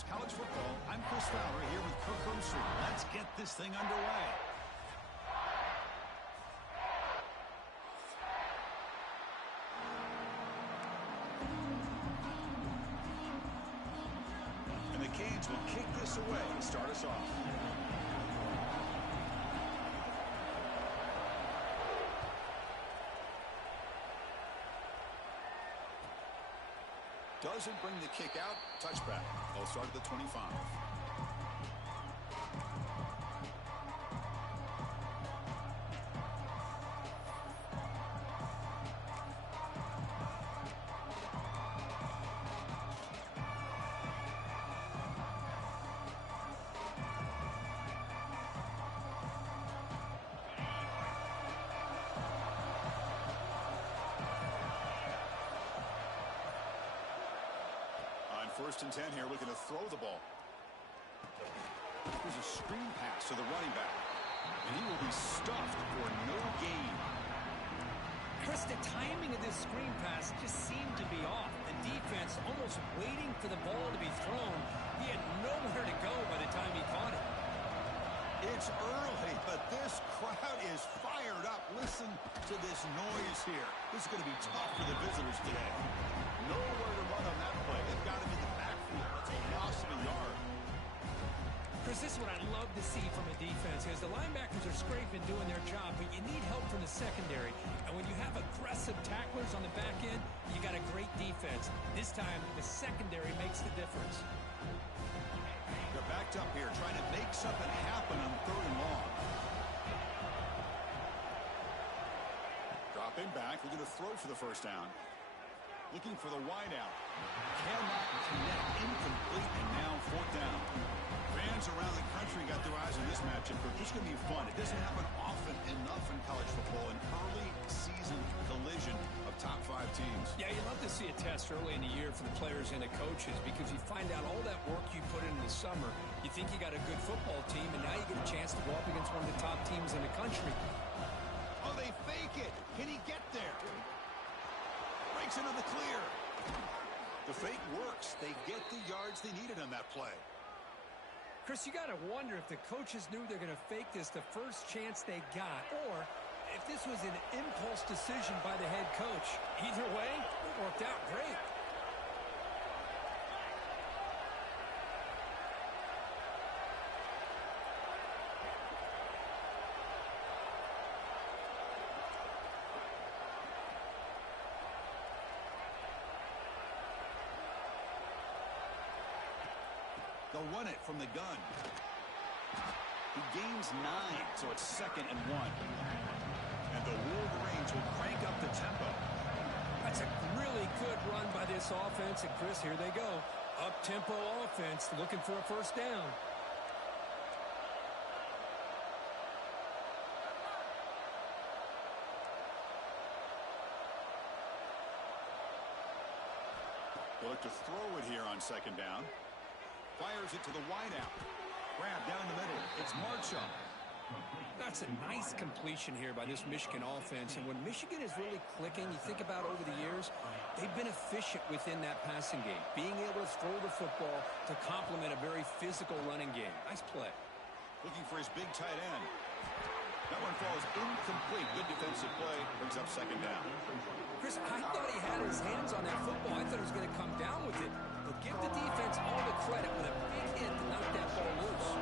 It's college football. I'm Chris Fowler here with Kirk Herbstreit. Let's get this thing underway. And the Canes will kick this away to start us off. Doesn't bring the kick out. Touchback. They'll start at the 25. First and 10 here, looking to throw the ball. There's a screen pass to the running back, and he will be stuffed for no gain. Chris, the timing of this screen pass just seemed to be off. The defense almost waiting for the ball to be thrown. He had nowhere to go by the time he caught it. It's early, but this crowd is fired up. Listen to this noise here. This is going to be tough for the visitors today. Nowhere to run on that play. They've got him in the backfield. It's a loss of a yard. Chris, this is what I love to see from a defense is the linebackers are scraping, doing their job, but you need help from the secondary. And when you have aggressive tacklers on the back end, you got a great defense. This time, the secondary makes the difference. They're backed up here, trying to make something happen on 3rd and long. Dropping back, looking to throw for the first down. Looking for the wideout. Cannot connect, incomplete, and now 4th down. Fans around the country got their eyes on this matchup. This is going to be fun. It doesn't happen often enough in college football, an early season collision of top 5 teams. Yeah, you love to see a test early in the year for the players and the coaches because you find out all that work you put in the summer. You think you got a good football team, and now you get a chance to go up against one of the top teams in the country. Oh, they fake it. Can he get there? Breaks into the clear. The fake works. They get the yards they needed on that play. Chris, you got to wonder if the coaches knew they're going to fake this the first chance they got, or if this was an impulse decision by the head coach. Either way, it worked out great. They'll run it from the gun. He gains 9, so it's 2nd and 1. And the Wolverines will crank up the tempo. That's a really good run by this offense. And, Chris, here they go. Up-tempo offense looking for a first down. They'll look to throw it here on 2nd down. Fires it to the wideout. Grab down the middle. It's Marshall. That's a nice completion here by this Michigan offense. And when Michigan is really clicking, you think about over the years, they've been efficient within that passing game. Being able to throw the football to complement a very physical running game. Nice play. Looking for his big tight end. That one falls incomplete. Good defensive play. Brings up 2nd down. Chris, I thought he had his hands on that football. I thought he was going to come down with it. But give the defense all the credit with a big hit to knock that ball loose.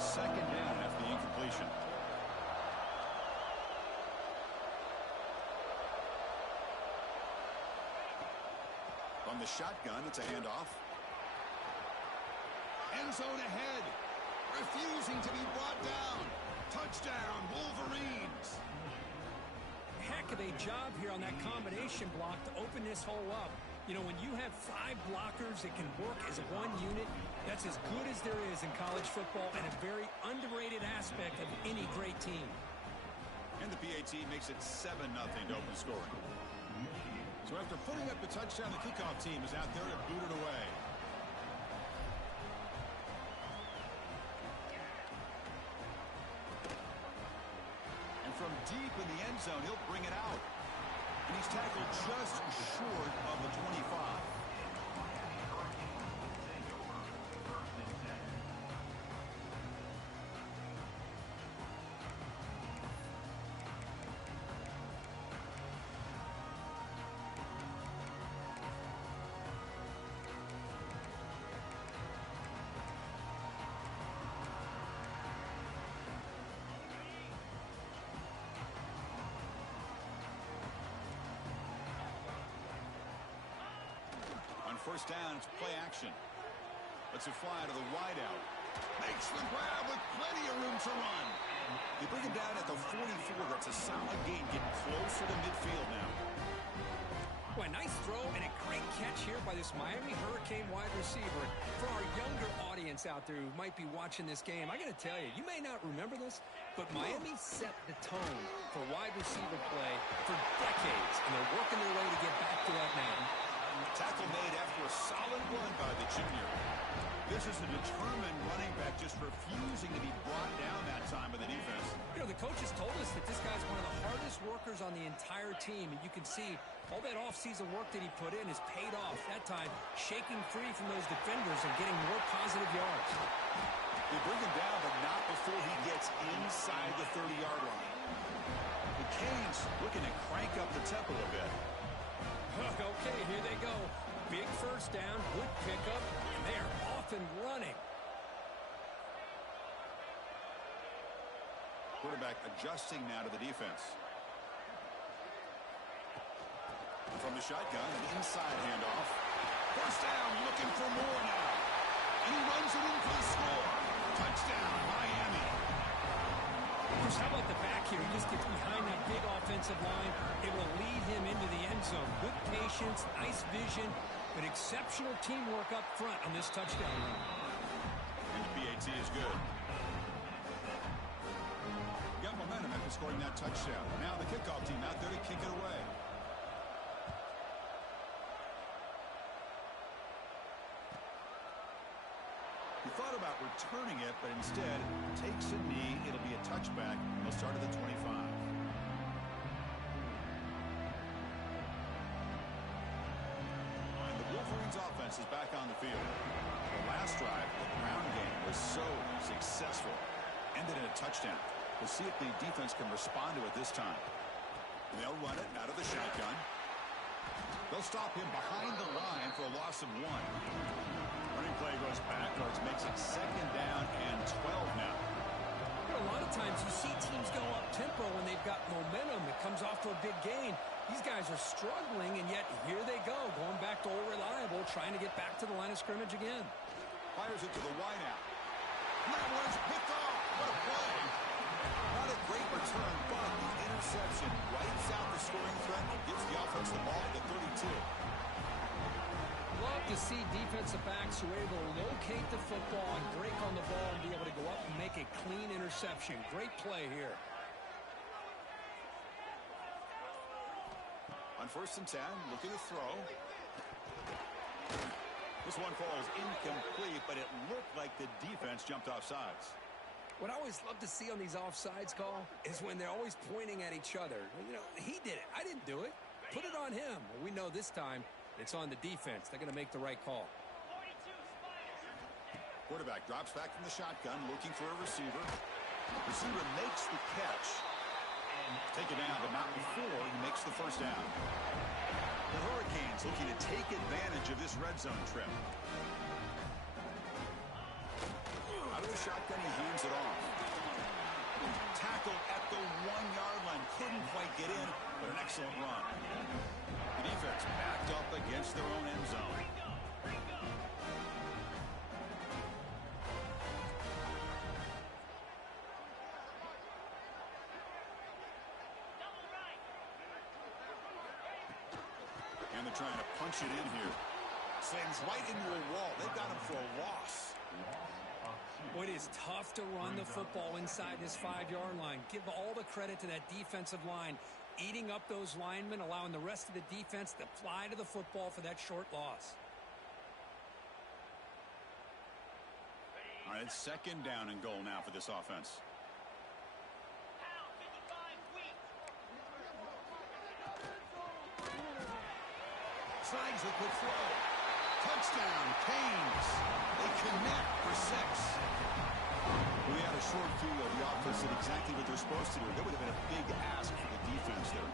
2nd down after the incompletion. From the shotgun, it's a handoff. End zone ahead. Refusing to be brought down. Touchdown, Wolverines. Heck of a job here on that combination block to open this hole up. You know, when you have 5 blockers that can work as one unit, that's as good as there is in college football and a very underrated aspect of any great team. And the PAT makes it 7-0 to open scoring. So after putting up the touchdown, the kickoff team is out there to boot it away. From deep in the end zone, he'll bring it out. And he's tackled just short of the 25. first down. It's play action. Let's it fly to the wide out. Makes the grab with plenty of room to run. They bring him down at the 44. That's a solid gain. Getting closer to midfield now. Boy, nice throw and a great catch here by this Miami Hurricane wide receiver. For our younger audience out there who might be watching this game, I got to tell you, you may not remember this, but Miami set the tone for wide receiver play for decades, and they're working their way to get back to that now. Tackle made after a solid run by the junior. This is a determined running back just refusing to be brought down that time by the defense. You know, the coaches told us that this guy's one of the hardest workers on the entire team, and you can see all that offseason work that he put in has paid off. That time, shaking free from those defenders and getting more positive yards. They bring him down, but not before he gets inside the 30-yard line. The Canes looking to crank up the tempo a bit. Okay, here they go. Big first down, good pickup, and they are off and running. Quarterback adjusting now to the defense. From the shotgun, an inside handoff. First down, looking for more now. And he runs it in for the score. Touchdown, Miami. Bruce, how about the back here? He just gets behind that big offensive line, able to lead him into the end zone. Good patience, nice vision, but exceptional teamwork up front on this touchdown run. And the BAT is good. Got momentum after scoring that touchdown. Now the kickoff team out there to kick it away. He thought about returning it, but instead takes a knee. It'll be a touchback. He'll start at the 25. And the Wolverines offense is back on the field. The last drive, the ground game, was so successful. Ended in a touchdown. We'll see if the defense can respond to it this time. They'll run it out of the shotgun. They'll stop him behind the line for a loss of 1. Running play goes backwards, makes it second down and 12 now. A lot of times you see teams go up tempo when they've got momentum. It comes off to a big gain. These guys are struggling, and yet here they go, going back to old reliable, trying to get back to the line of scrimmage again. Fires it to the wide out. That one's picked off. What a play. Not a great return, but the interception wipes out the scoring threat and gives the offense the ball at the 32. Love to see defensive backs who are able to locate the football and break on the ball and be able to go up and make a clean interception. Great play here. On 1st and 10, looking to throw. This one falls incomplete, but it looked like the defense jumped off sides. What I always love to see on these offsides call is when they're always pointing at each other. You know, he did it. I didn't do it. Put it on him. Well, we know this time it's on the defense. They're going to make the right call. Quarterback drops back from the shotgun, looking for a receiver. Receiver makes the catch. Take it down, but not before he makes the first down. The Hurricanes looking to take advantage of this red zone trip. Out of the shotgun, he hands it off. Tackle at the 1-yard line. Couldn't quite get in, but an excellent run. The defense backed up against their own end zone. And they're trying to punch it in here. Slams right into a wall. They've got him for a loss. Boy, it is tough to run the football inside this 5-yard line. Give all the credit to that defensive line, eating up those linemen, allowing the rest of the defense to fly to the football for that short loss. All right, it's second down and goal now for this offense. Slides with the throw. Touchdown, Canes. They connect for 6. We had a short field. The offense did exactly what they're supposed to do. That would have been a big ask for the defense there.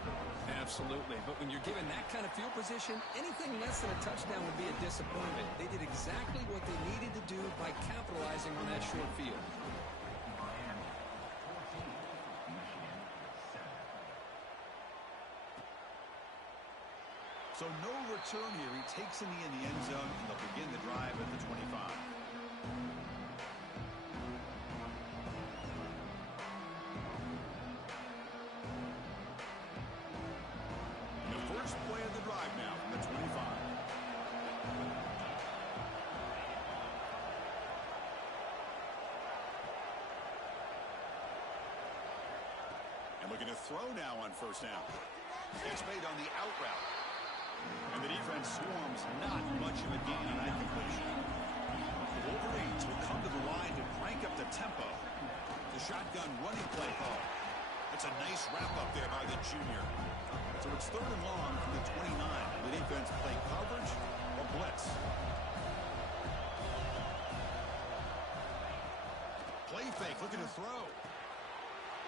Absolutely. But when you're given that kind of field position, anything less than a touchdown would be a disappointment. They did exactly what they needed to do by capitalizing on that short field. So no return here. He takes in the end zone, and they'll begin the drive at the 25. The first play of the drive now from the 25. And looking to throw now on first down. Gets made on the out route. And the defense swarms, not much of a gain on that completion. The Wolverines will come to the line to crank up the tempo. The shotgun running play call. That's a nice wrap up there by the junior. So it's 3rd and long from the 29. The defense play coverage or blitz. Play fake, looking to throw.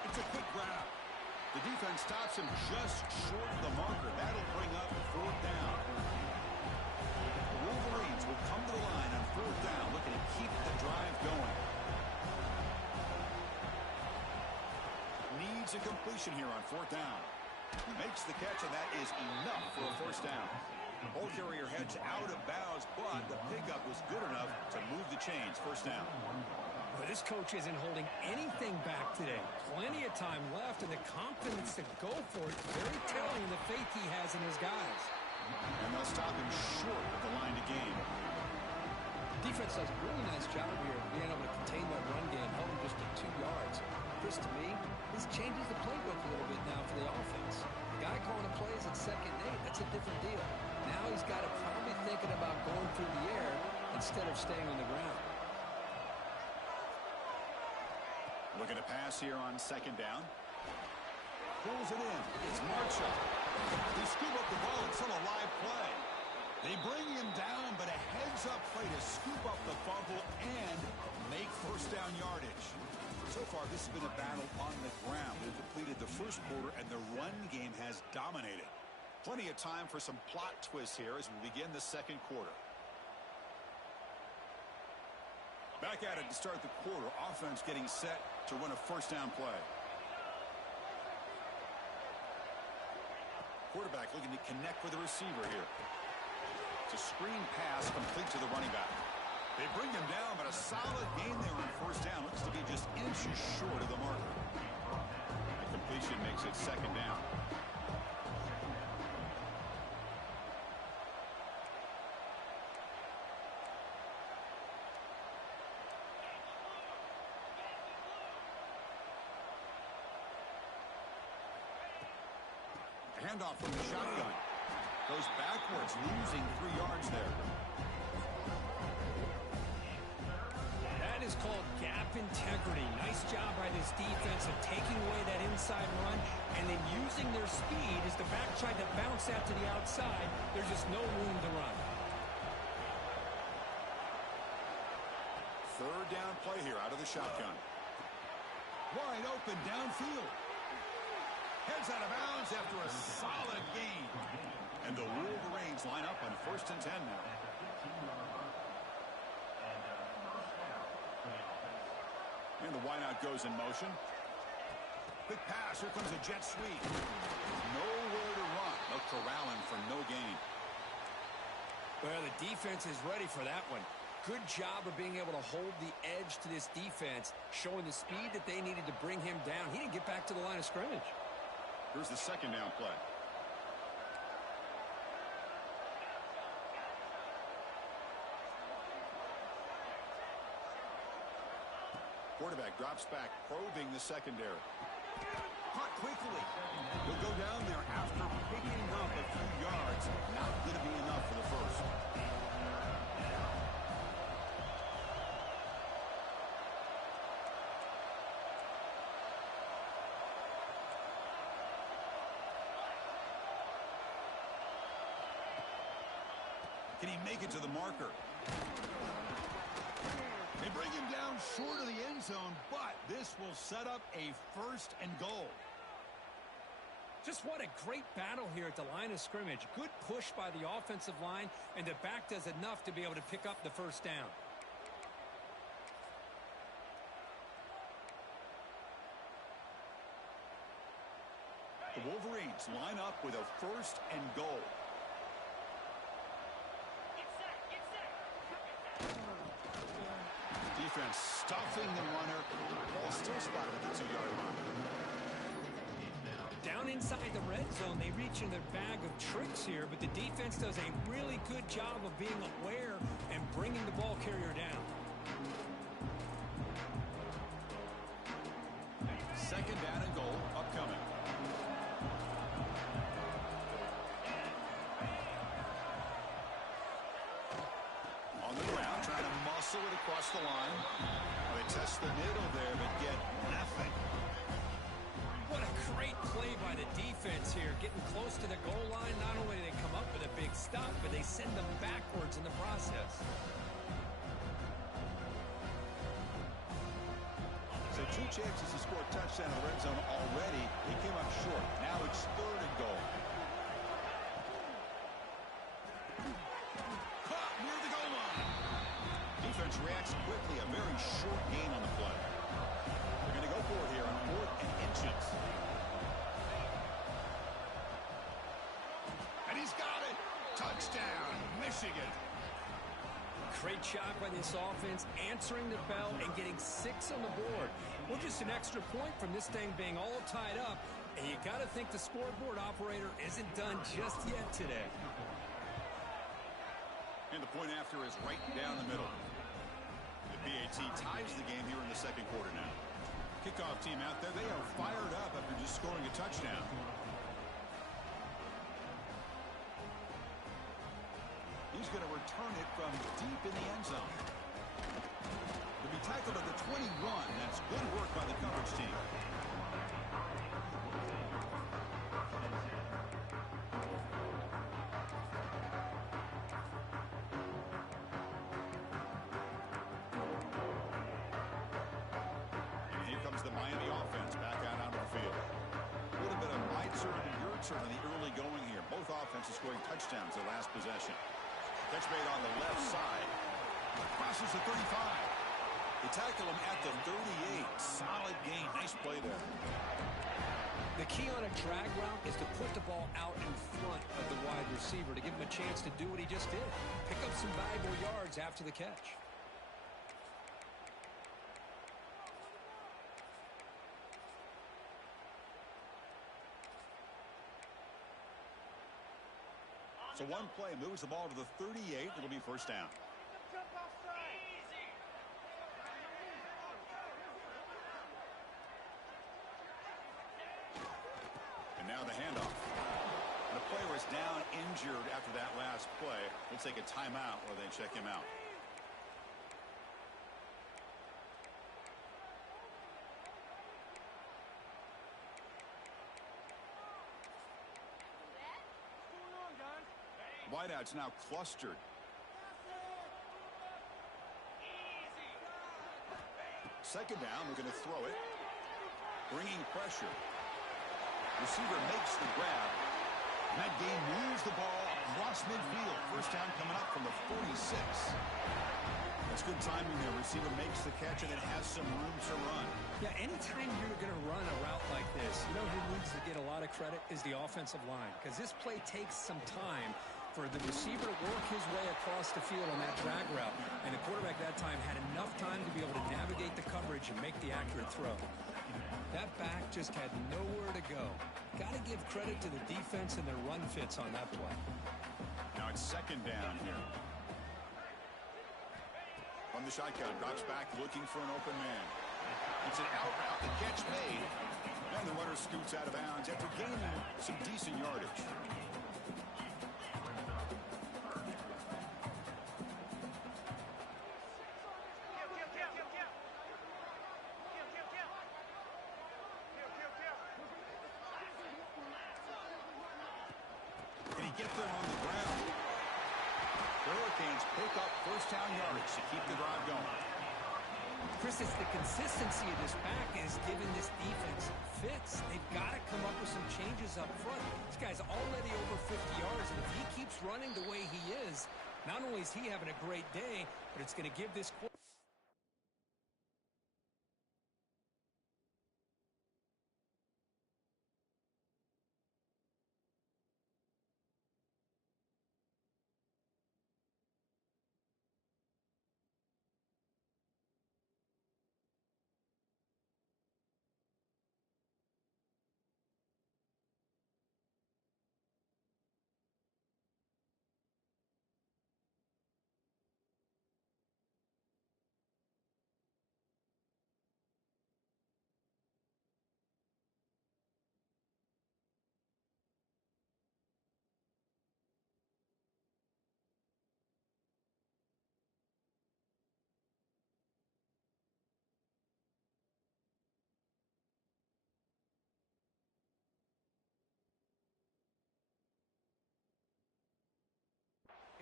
It's a quick grab. The defense stops him just short of the marker. That'll bring up 4th down. The Wolverines will come to the line on 4th down, looking to keep the drive going. Needs a completion here on 4th down. Makes the catch, and that is enough for a first down. Ball carrier heads out of bounds, but the pickup was good enough to move the chains. First down. Well, this coach isn't holding anything back today. Plenty of time left, and the confidence to go for it. Very telling the faith he has in his guys. And they'll stop him short of the line to gain. Defense does a really nice job here being able to contain that run game, held him just at 2 yards. Chris, to me, this changes the playbook a little bit now for the offense. The guy calling the plays at 2nd and 8, that's a different deal. Now he's got to probably thinking about going through the air instead of staying on the ground. Looking to pass here on 2nd down. Pulls it in. It's Marshall. They scoop up the ball. It's still a live play. They bring him down, but a heads-up play to scoop up the fumble and make first down yardage. So far, this has been a battle on the ground. We've completed the first quarter, and the run game has dominated. Plenty of time for some plot twists here as we begin the 2nd quarter. Back at it to start the quarter. Offense getting set to run a first down play. Quarterback looking to connect with the receiver here. It's a screen pass complete to the running back. They bring him down, but a solid gain there on first down. Looks to be just inches short of the marker. The completion makes it 2nd down. Handoff from the shotgun. Goes backwards, losing 3 yards there. That is called gap integrity. Nice job by this defense of taking away that inside run and then using their speed as the back tried to bounce out to the outside. There's just no room to run. 3rd down play here out of the shotgun. Wide open downfield. Heads out of bounds after a solid gain. And the Wolverines line up on 1st and 10 now. And the wideout goes in motion. Quick pass. Here comes a jet sweep. Nowhere to run. They'll corral him for no gain. Well, the defense is ready for that one. Good job of being able to hold the edge to this defense, showing the speed that they needed to bring him down. He didn't get back to the line of scrimmage. Here's the 2nd down play. Quarterback drops back, probing the secondary. Caught quickly. He'll go down there after picking up a few yards. Not going to be enough for the first. Can he make it to the marker? They bring him down short of the end zone, but this will set up a 1st and goal. Just what a great battle here at the line of scrimmage. Good push by the offensive line, and the back does enough to be able to pick up the first down. The Wolverines line up with a 1st and goal. defense stuffing the runner. Ball still spotted at the 2-yard line. Down inside the red zone, they reach in their bag of tricks here, but the defense does a really good job of being aware and bringing the ball carrier down. Second down and goal upcoming. On the ground, trying to muscle it across the line. They test the middle there, but get nothing. What a great play by the defense here. Getting close to the goal line, not only do they come up with a big stop, but they send them backwards in the process. So 2 chances to score a touchdown in the red zone already. He came up short. Now it's 3rd and goal. Caught near the goal line. Defense reacts quickly. A very short gain on the play. They're going to go for it here on 4th and inches. And he's got it. Touchdown, Michigan. Great job by this offense, answering the bell and getting 6 on the board. We're just an extra point from this thing being all tied up, and you got to think the scoreboard operator isn't done just yet today. And the point after is right down the middle. The BAT ties the game here in the 2nd quarter now. Kickoff team out there, they are fired up after just scoring a touchdown. He's going to return it from deep in the end zone. To be tackled at the 21. That's good work by the coverage team. And here comes the Miami offense back out onto the field. A little bit of my turn and your turn in the early going here. Both offenses scoring touchdowns their last possession. Catch made on the left side. Crosses the 35. They tackle him at the 38. Solid gain. Nice play there. The key on a drag route is to put the ball out in front of the wide receiver to give him a chance to do what he just did. Pick up some valuable yards after the catch. So one play moves the ball to the 38. It'll be 1st down. And now the handoff. The player is down injured after that last play. We'll take a timeout while they check him out. Wideout's now clustered. Second down, we're going to throw it. Bringing pressure. Receiver makes the grab. And that gain moves the ball across midfield. 1st down coming up from the 46. That's good timing there. Receiver makes the catch and it has some room to run. Yeah, anytime you're going to run a route like this, you know who needs to get a lot of credit is the offensive line, because this play takes some time for the receiver to work his way across the field on that drag route. And the quarterback that time had enough time to be able to navigate the coverage and make the accurate throw. That back just had nowhere to go. Got to give credit to the defense and their run fits on that play. Now it's 2nd down here. From the shotgun, drops back looking for an open man. It's an out route, the catch made. And the runner scoots out of bounds after gaining some decent yardage. Can he get there on the ground? The Hurricanes pick up 1st down yardage to keep the drive going. Chris, it's the consistency of this back is giving this defense fits. They've got to come up with some changes up front. This guy's already over 50 yards, and if he keeps running the way he is, not only is he having a great day, but it's going to give this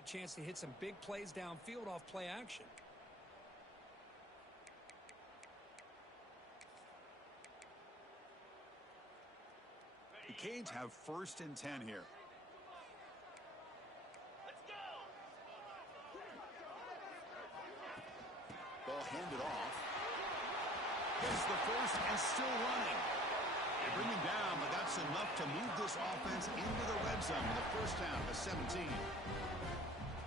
chance to hit some big plays downfield off play action. The Canes have 1st and 10 here. Ball handed off. Gets the first and still running. They bring him down, but that's enough to move this offense into the red zone. The first down to 17.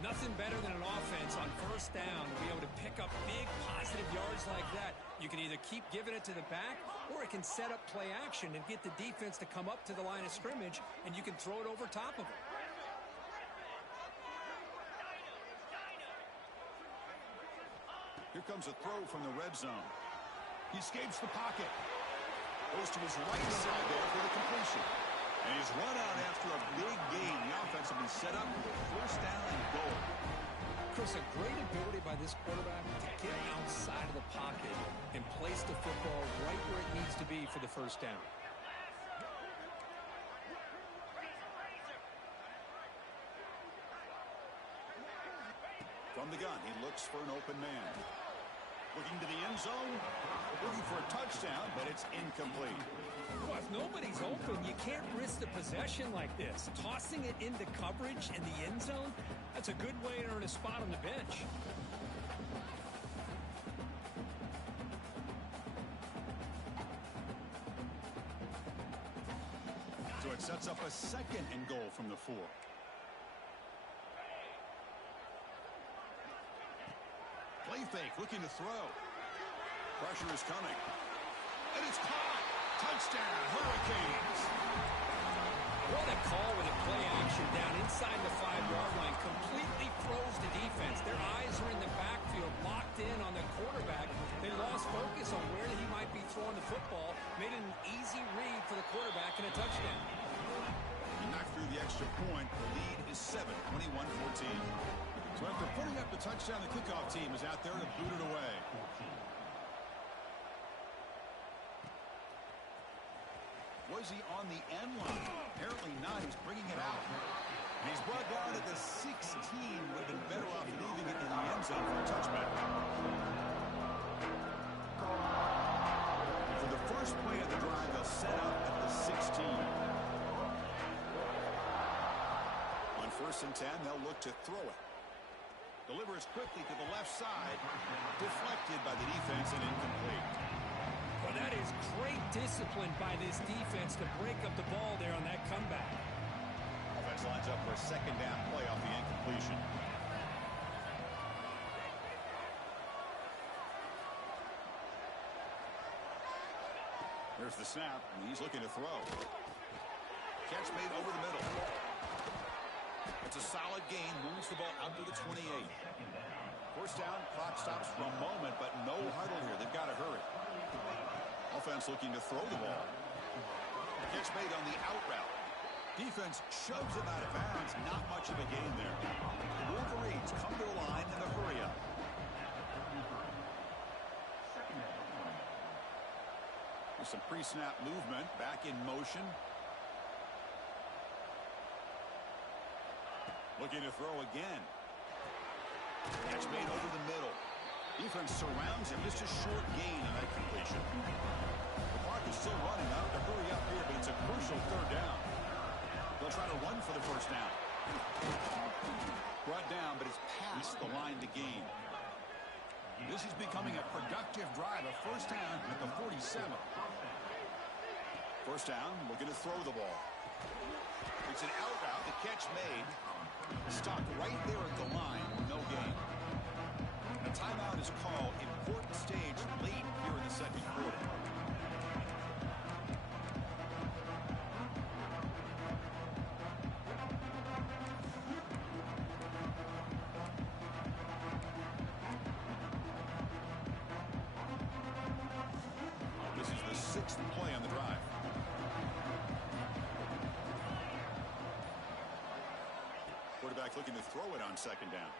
Nothing better than an offense on 1st down to be able to pick up big positive yards like that. You can either keep giving it to the back, or it can set up play action and get the defense to come up to the line of scrimmage, and you can throw it over top of it. Here comes a throw from the red zone. He escapes the pocket. Goes to his right side there for the completion. And he's run out after a big gain. The offense will be set up for 1st down and goal. Chris, a great ability by this quarterback to get outside of the pocket and place the football right where it needs to be for the 1st down. From the gun, he looks for an open man. Looking to the end zone, looking for a touchdown, but it's incomplete. Well, if nobody's open, you can't risk the possession like this. Tossing it into coverage in the end zone, that's a good way to earn a spot on the bench. So it sets up a 2nd and goal from the 4. Play fake, looking to throw. Pressure is coming. And it's caught. Touchdown, Hurricanes. What a call with a play action down inside the 5-yard line. Completely froze the defense. Their eyes are in the backfield, locked in on the quarterback. They lost focus on where he might be throwing the football. Made it an easy read for the quarterback and a touchdown. He knocked through the extra point. The lead is 7, 21-14. So after putting up the touchdown, the kickoff team is out there to boot it away. Was he on the end line? Apparently not. He's bringing it out. And he's brought down at the 16. Would have been better off leaving it in the end zone for a touchback. For the first play of the drive, they'll set up at the 16. On 1st and 10, they'll look to throw it. Delivers quickly to the left side. Deflected by the defense and incomplete. Well, that is great discipline by this defense to break up the ball there on that comeback. Offense lines up for a 2nd down play off the incompletion. There's the snap, and he's looking to throw. Catch made over the middle. It's a solid gain, moves the ball out to the 28. 1st down, clock stops for a moment, but no huddle here. They've got to hurry. Offense looking to throw the ball. Catch made on the out route. Defense shoves him out of bounds. Not much of a gain there. The Wolverines come to the line in the hurry up. There's some pre-snap movement. Back in motion. Looking to throw again. Catch made over the middle. Defense surrounds him. Just a short gain on that completion. The clock is still running out to hurry up here, but it's a crucial 3rd down. They'll try to run for the 1st down. Brought down, but it's past the line to gain. This is becoming a productive drive. A 1st down at the 47. 1st down, looking to throw the ball. It's an out route. The catch made. Stopped right there at the line. No gain. A timeout is called. Important stage late here in the 2nd quarter. This is the 6th play on the drive. Quarterback looking to throw it on 2nd down.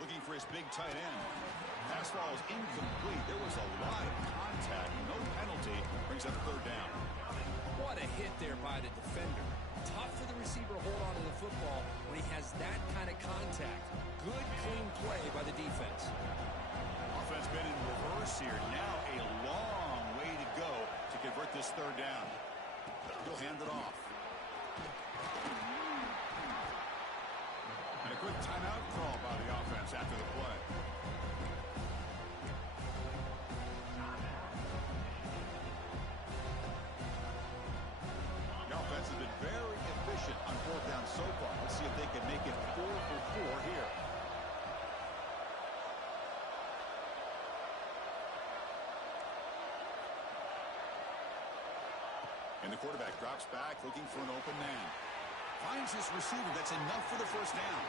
Looking for his big tight end. Pass ball is incomplete. There was a lot of contact. No penalty. Brings up 3rd down. What a hit there by the defender. Tough for the receiver to hold on to the football when he has that kind of contact. close here. Now a long way to go to convert this third down. He'll hand it off. And a quick timeout call by the offense after the play. The offense has been very efficient on fourth down so far. Let's see if they can make it 4 for 4 here. And the quarterback drops back looking for an open man. Finds his receiver. That's enough for the first down.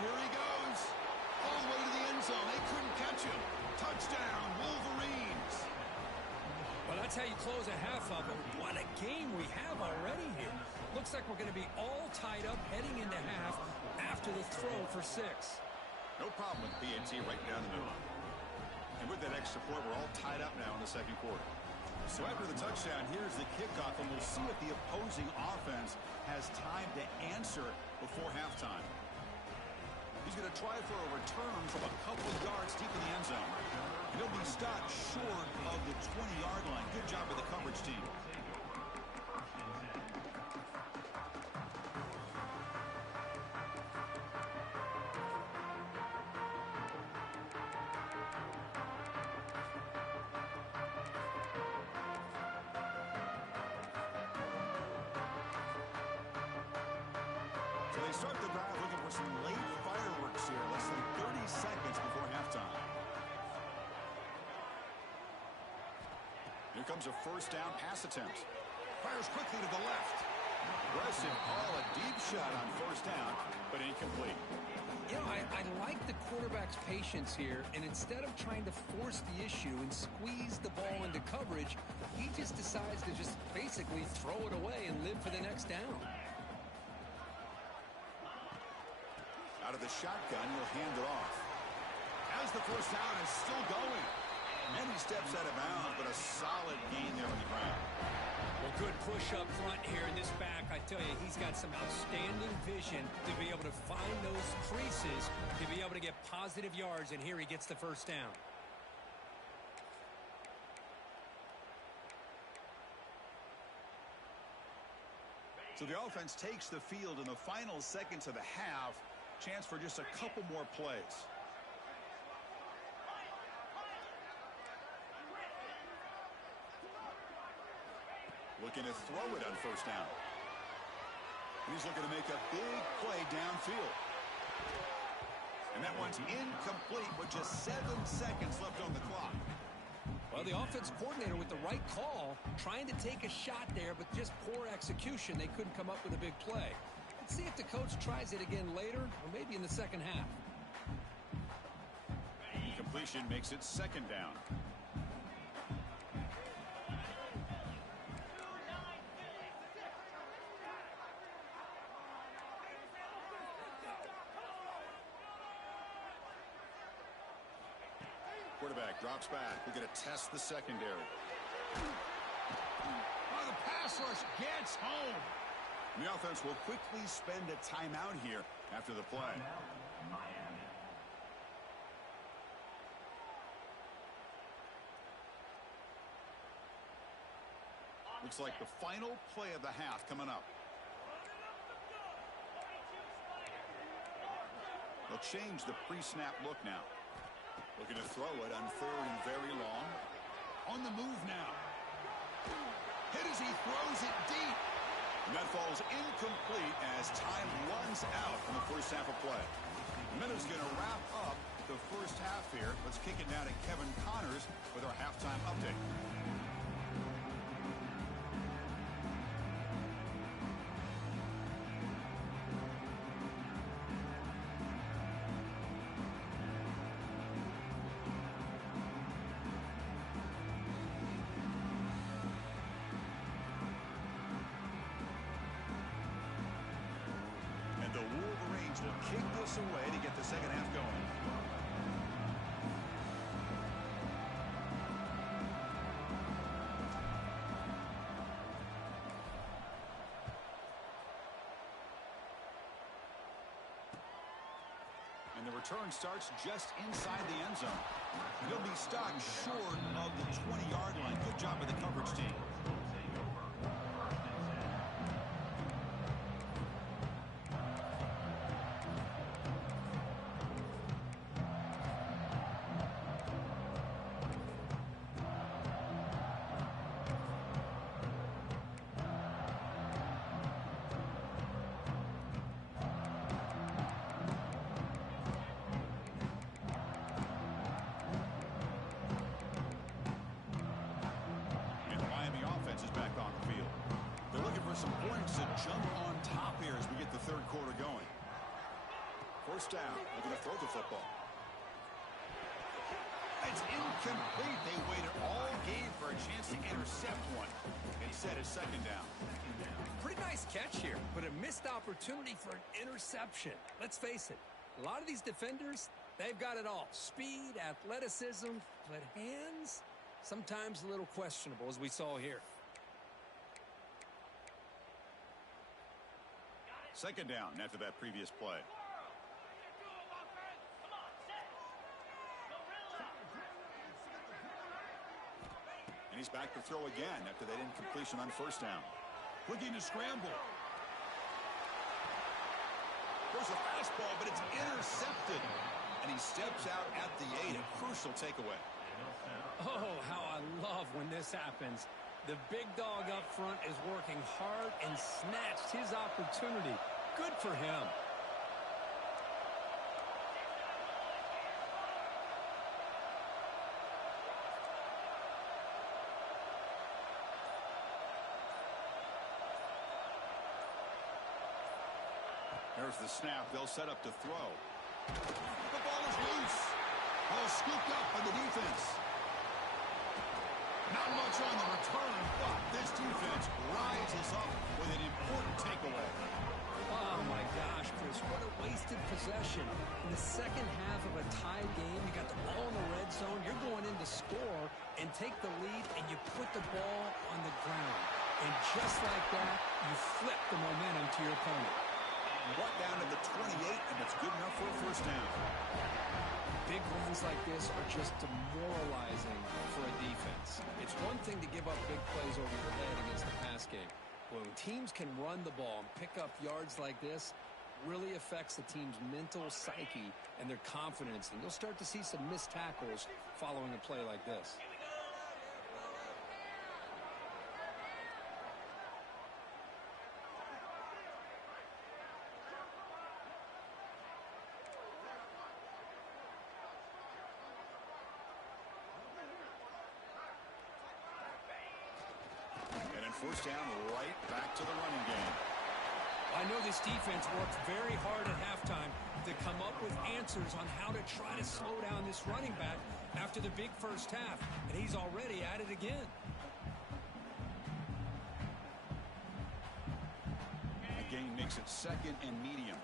Here he goes. All the way to the end zone. They couldn't catch him. Touchdown, Wolverines. Well, that's how you close a half of it. What a game we have already here. Looks like we're going to be all tied up heading into half after the throw for 6. No problem with PAT right down the middle. And with that extra point, we're all tied up now in the second quarter. So after the touchdown, here's the kickoff, and we'll see if the opposing offense has time to answer before halftime. He's going to try for a return from a couple of yards deep in the end zone. And he'll be stopped short of the 20-yard line. Good job by the coverage team. So they start the drive looking for some late fireworks here, less than 30 seconds before halftime. Here comes a first down pass attempt. Fires quickly to the left. Aggressive call, a deep shot on first down, but incomplete. You know, I like the quarterback's patience here, and instead of trying to force the issue and squeeze the ball into coverage, he just decides to just basically throw it away and live for the next down. Out of the shotgun, he'll hand it off. As the first down is still going. Many steps out of bounds, but a solid gain there on the ground. Well, good push up front here in this back. I tell you, he's got some outstanding vision to be able to find those creases, to be able to get positive yards, and here he gets the first down. So the offense takes the field in the final seconds of the half. Chance for just a couple more plays. Looking to throw it on first down. He's looking to make a big play downfield. And that one's incomplete with just 7 seconds left on the clock. Well, the offense coordinator with the right call, trying to take a shot there, but just poor execution. They couldn't come up with a big play. Let's see if the coach tries it again later, or maybe in the second half. Incompletion makes it second down. Quarterback drops back. We're going to test the secondary. Oh, the pass rush gets home. And the offense will quickly spend a timeout here after the play. Looks like the final play of the half coming up. They'll change the pre-snap look now. Looking to throw it on third and very long. On the move now. Hit as he throws it deep. And that falls incomplete as time runs out in the first half of play. Minutes going to wrap up the first half here. Let's kick it down to Kevin Connors with our halftime update. The Wolverines will kick this away to get the second half going. And the return starts just inside the end zone. He'll be stopped short of the 20-yard line. Good job by the coverage team. Some points to jump on top here as we get the third quarter going. First down, looking to throw the football. It's incomplete. They waited all game for a chance to intercept one. Instead, it's second down. Pretty nice catch here, but a missed opportunity for an interception. Let's face it, a lot of these defenders, they've got it all. Speed, athleticism, but hands, sometimes a little questionable, as we saw here. Second down after that previous play. And he's back to throw again after that incompletion on first down. Looking to scramble. There's a fastball, but it's intercepted. And he steps out at the 8, a crucial takeaway. Oh, how I love when this happens. The big dog up front is working hard and snatched his opportunity. Good for him. There's the snap. They'll set up to throw. The ball is loose. Ball scooped up by the defense. Not much on the return, but this defense rises up with an important takeaway. Oh, my gosh, Chris, what a wasted possession. In the second half of a tie game, you got the ball in the red zone. You're going in to score and take the lead, and you put the ball on the ground. And just like that, you flip the momentum to your opponent. Brought down to the 28, and that's good enough for a first down. Big runs like this are just demoralizing for a defense. It's one thing to give up big plays over your head against the pass game. When teams can run the ball and pick up yards like this, really affects the team's mental psyche and their confidence. And you'll start to see some missed tackles following a play like this. First down, right back to the running game. I know this defense worked very hard at halftime to come up with answers on how to try to slow down this running back after the big first half, and he's already at it again. The gain makes it second and medium.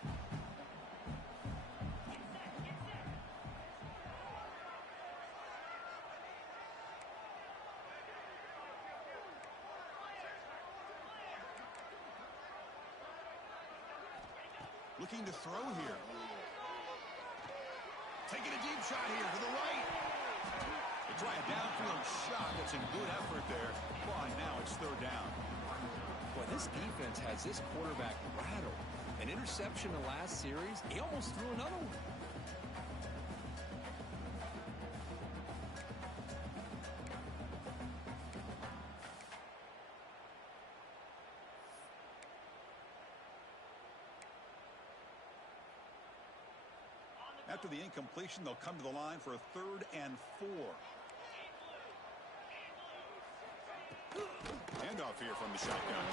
Looking to throw here. Taking a deep shot here to the right. They try a downfield shot. That's a good effort there. But now it's third down. Boy, this defense has this quarterback rattled. An interception in the last series, he almost threw another one. After the incompletion, they'll come to the line for a 3rd and 4. Handoff here from the shotgun.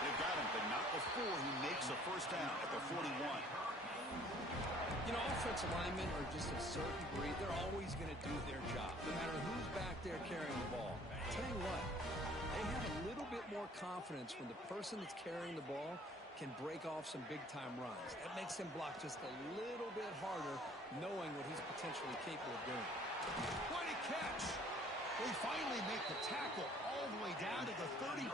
They've got him, but not before he makes a first down at the 41. You know, offensive linemen are just a certain breed. They're always going to do their job, no matter who's back there carrying the ball. Tell you what, they have a little bit more confidence when the person that's carrying the ball can break off some big-time runs. That makes him block just a little bit harder, knowing what he's potentially capable of doing. What a catch! They finally make the tackle all the way down to the 32.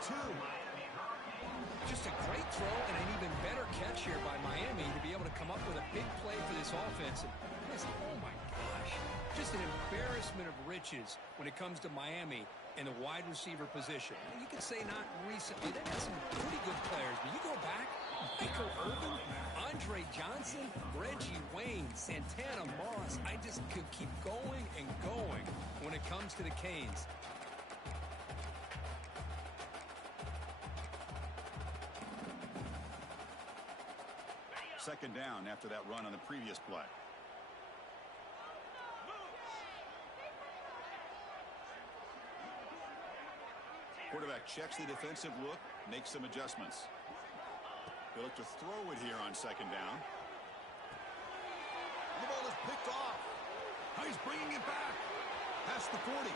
Just a great throw and an even better catch here by Miami to be able to come up with a big play for this offense. And listen, oh my gosh, just an embarrassment of riches when it comes to Miami in the wide receiver position. You could say not recently. They had some pretty good players, but you go back, Michael Irvin, Andre Johnson, Reggie Wayne, Santana Moss. I just could keep going and going when it comes to the Canes. Second down after that run on the previous play. Quarterback checks the defensive look, makes some adjustments. They look to throw it here on second down. The ball is picked off. He's bringing it back. Past the 40.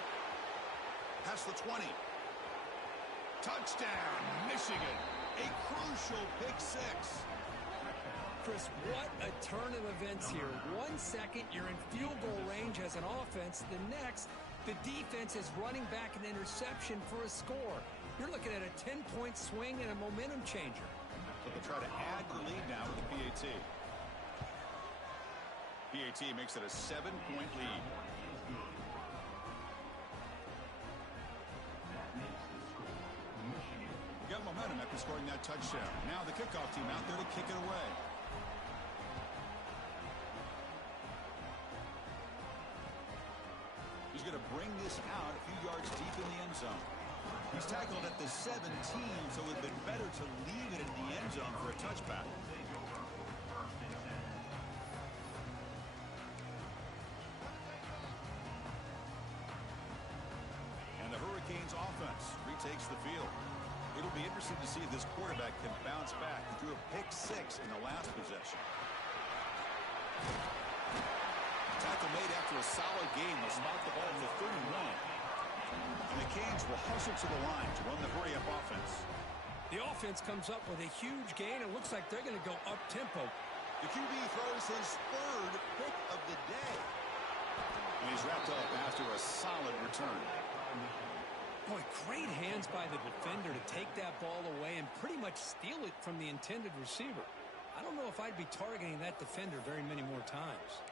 Past the 20. Touchdown, Michigan. A crucial pick six. Chris, what a turn of events here. 1 second, you're in field goal range as an offense. The next, the defense is running back an interception for a score. You're looking at a 10-point swing and a momentum changer. So they'll try to add to the lead now with the PAT. PAT makes it a 7-point lead. Got momentum after scoring that touchdown. Now the kickoff team out there to kick it away. He's going to bring this out a few yards deep in the end zone. He's tackled at the 17, so it would have been better to leave it in the end zone for a touchback. And the Hurricanes offense retakes the field. It'll be interesting to see if this quarterback can bounce back. He threw a pick six in the last possession. Tackle made after a solid game. They'll spot the ball at the 31. And the Canes will hustle to the line to run the hurry-up offense. The offense comes up with a huge gain. It looks like they're going to go up-tempo. The QB throws his third pick of the day. And he's wrapped up after a solid return. Boy, great hands by the defender to take that ball away and pretty much steal it from the intended receiver. I don't know if I'd be targeting that defender very many more times.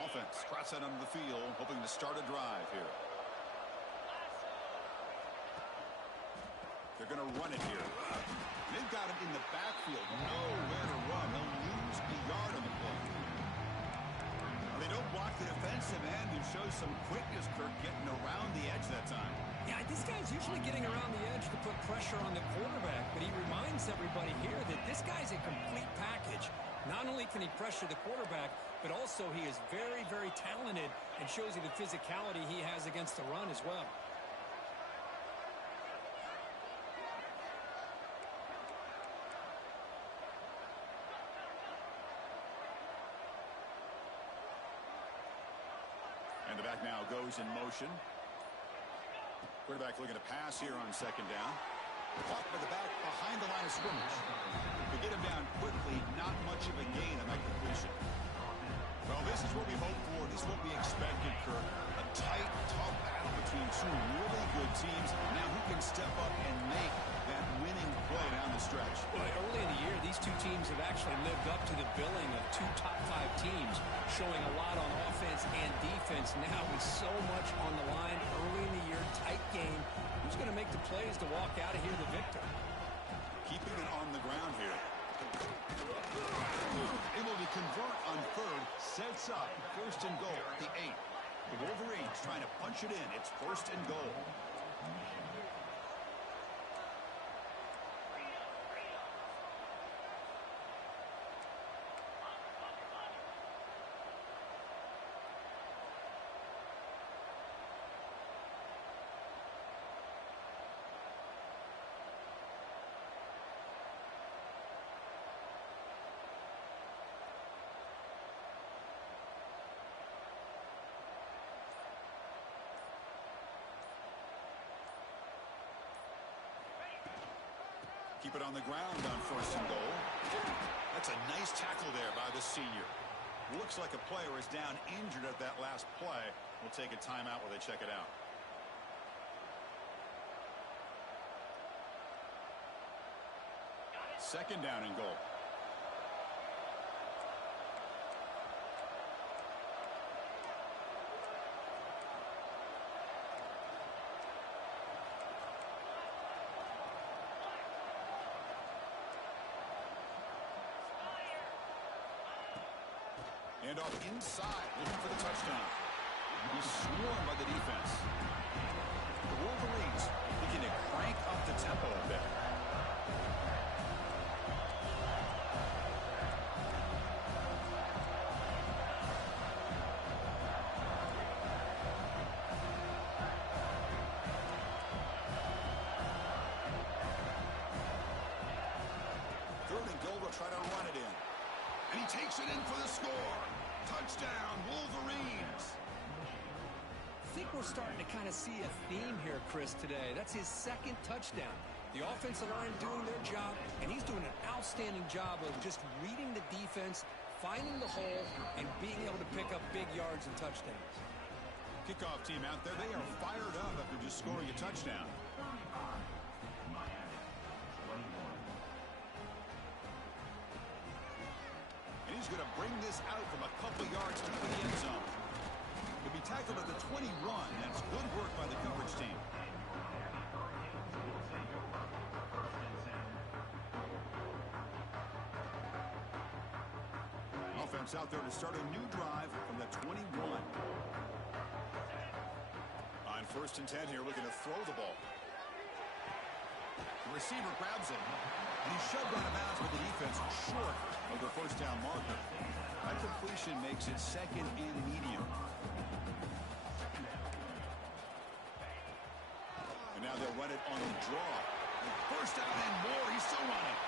Offense trots out onto the field, hoping to start a drive here. They're going to run it here. They've got him in the backfield. Nowhere to run. They'll lose a yard on the play. They don't block the defensive end, who shows some quickness, Kirk, getting around the edge that time. Yeah, this guy's usually getting around the edge to put pressure on the quarterback, but he reminds everybody here that this guy's a complete package. Not only can he pressure the quarterback, but also he is very, very talented and shows you the physicality he has against the run as well. And the back now goes in motion. Quarterback looking to pass here on second down. Caught by the back behind the line of scrimmage. They get him down quickly. Not much of a gain on that completion. Well, this is what we hope for. This is what we expected, Kirk. A tight, tough battle between two really good teams. Now who can step up and make that winning play down the stretch? Well, early in the year, these two teams have actually lived up to the billing of two top-5 teams, showing a lot on offense and defense. Now with so much on the line early in the year, tight game. Who's going to make the plays to walk out of here the victor? Keeping it on the ground here. Able to convert on third, sets up first and goal at the 8. The Wolverines trying to punch it in. It's first and goal. Keep it on the ground on first and goal. That's a nice tackle there by the senior. Looks like a player is down injured at that last play. We'll take a timeout while they check it out. second down and goal. And off inside, looking for the touchdown. He's swarmed by the defense. The Wolverines looking to crank up the tempo a bit. Third and goal, they'll try to run it in. And he takes it in for the score. Touchdown, Wolverines. I think we're starting to kind of see a theme here, Chris, today. That's his second touchdown. The offensive line doing their job, and he's doing an outstanding job of just reading the defense, finding the hole, and being able to pick up big yards and touchdowns. Kickoff team out there, they are fired up after just scoring a touchdown. And he's going to bring this out from a couple yards into the end zone. He'll be tackled at the 21. That's good work by the coverage team. Offense out there to start a new drive from the 21. On 1st and 10 here, looking to throw the ball. The receiver grabs it, and he's shoved out of bounds with the defense short of the first down marker. That completion makes it second and medium. And now they'll run it on the draw. First down and more. He's still running.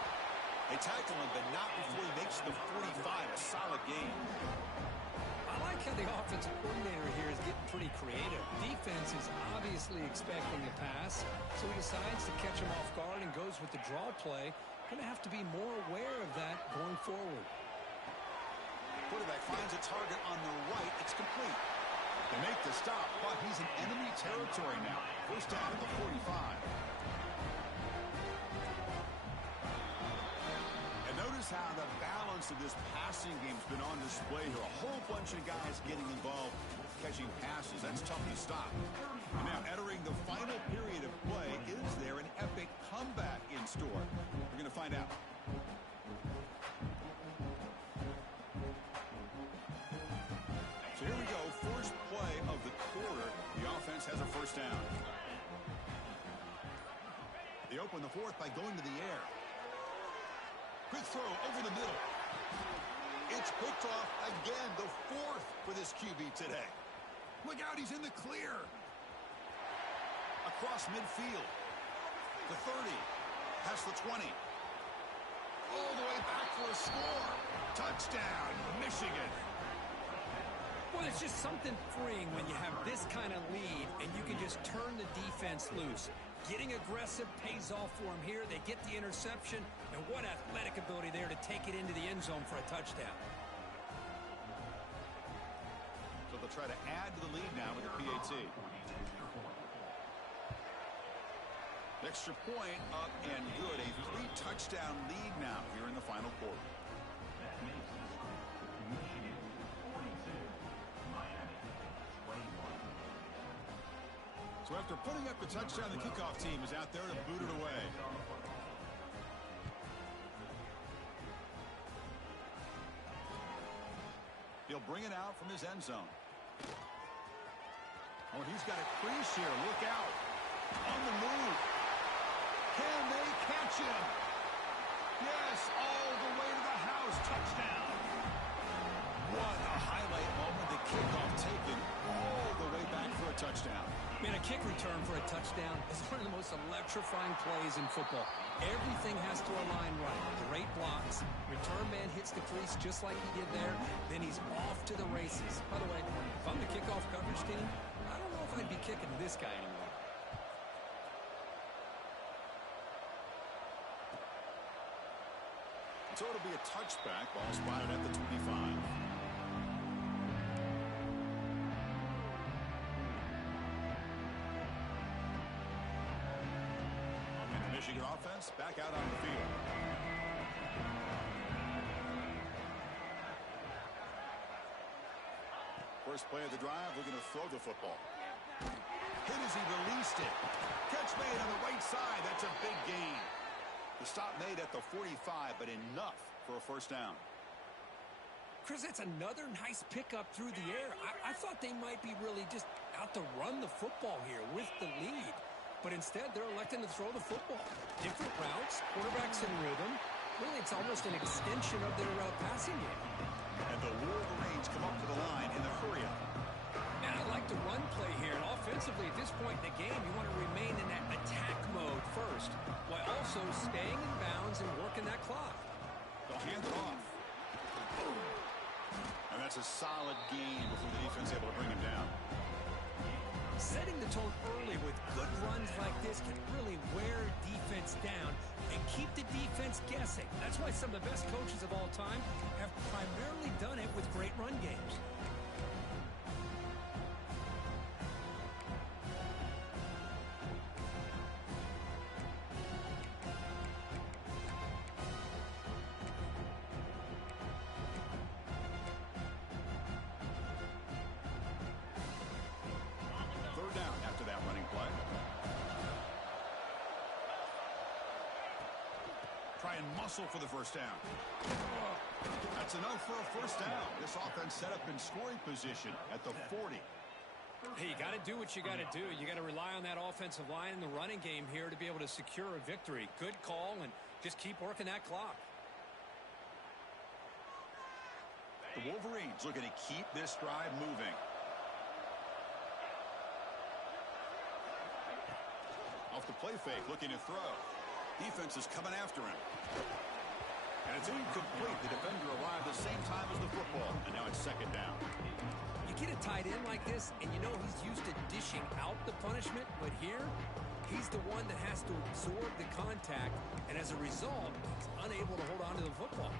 They tackle him, but not before he makes the 45. A solid game. I like how the offensive coordinator here is getting pretty creative. Defense is obviously expecting a pass, so he decides to catch him off guard and goes with the draw play. Going to have to be more aware of that going forward. Quarterback finds a target on the right. It's complete. They make the stop, but he's in enemy territory now. First down at the 45. And notice how the balance of this passing game's been on display here. A whole bunch of guys getting involved catching passes. That's tough to stop. And now entering the final period of play, is there an epic comeback in store? We're going to find out. So here we go, first play of the quarter. The offense has a first down. They open the fourth by going to the air. Quick throw over the middle. It's picked off again, the fourth for this QB today. Look out, he's in the clear. Across midfield. The 30, past the 20. All the way back for a score. Touchdown, Michigan. Well, it's just something freeing when you have this kind of lead and you can just turn the defense loose. Getting aggressive pays off for them here. They get the interception, and what athletic ability there to take it into the end zone for a touchdown. So they'll try to add to the lead now with the PAT. Extra point up and good. A 3-touchdown lead now here in the final quarter. So after putting up the touchdown, the kickoff team is out there to boot it away. He'll bring it out from his end zone. Oh, he's got a crease here. Look out. On the move. Can they catch him? Yes, all the way to the house. Touchdown. What a highlight moment. The kickoff taken all the way back for a touchdown. Man, a kick return for a touchdown is one of the most electrifying plays in football. Everything has to align right. Great blocks. Return man hits the crease just like he did there. Then he's off to the races. By the way, if I'm the kickoff coverage team, I don't know if I'd be kicking to this guy anymore. So it'll be a touchback. Ball spotted at the 25. Michigan offense back out on the field. First play of the drive, looking to throw the football. Hit as he released it. Catch made on the right side. That's a big gain. The stop made at the 45, but enough for a first down. Chris, that's another nice pickup through the air. I thought they might be really just out to run the football here with the lead. But instead, they're electing to throw the football. Different routes, quarterbacks in rhythm. Really, it's almost an extension of their passing game. And the Wolverines come up to the line in the hurry-up. And I like the run play here. And offensively, at this point in the game, you want to remain in that attack mode first, while also staying in bounds and working that clock. They'll hand it off. And that's a solid gain before the defense able to bring him down. Setting the tone early with good runs like this can really wear defense down and keep the defense guessing. That's why some of the best coaches of all time have primarily done it with great run games. Try and muscle for the first down. That's enough for a first down. This offense set up in scoring position at the 40. Hey, you got to do what you got to do. You got to rely on that offensive line in the running game here to be able to secure a victory. Good call, and just keep working that clock. The Wolverines looking to keep this drive moving. Off the play fake, looking to throw. Defense is coming after him. And it's incomplete. The defender arrived the same time as the football. And now it's second down. You get a tight end like this, and you know he's used to dishing out the punishment. But here, he's the one that has to absorb the contact. And as a result, he's unable to hold on to the football.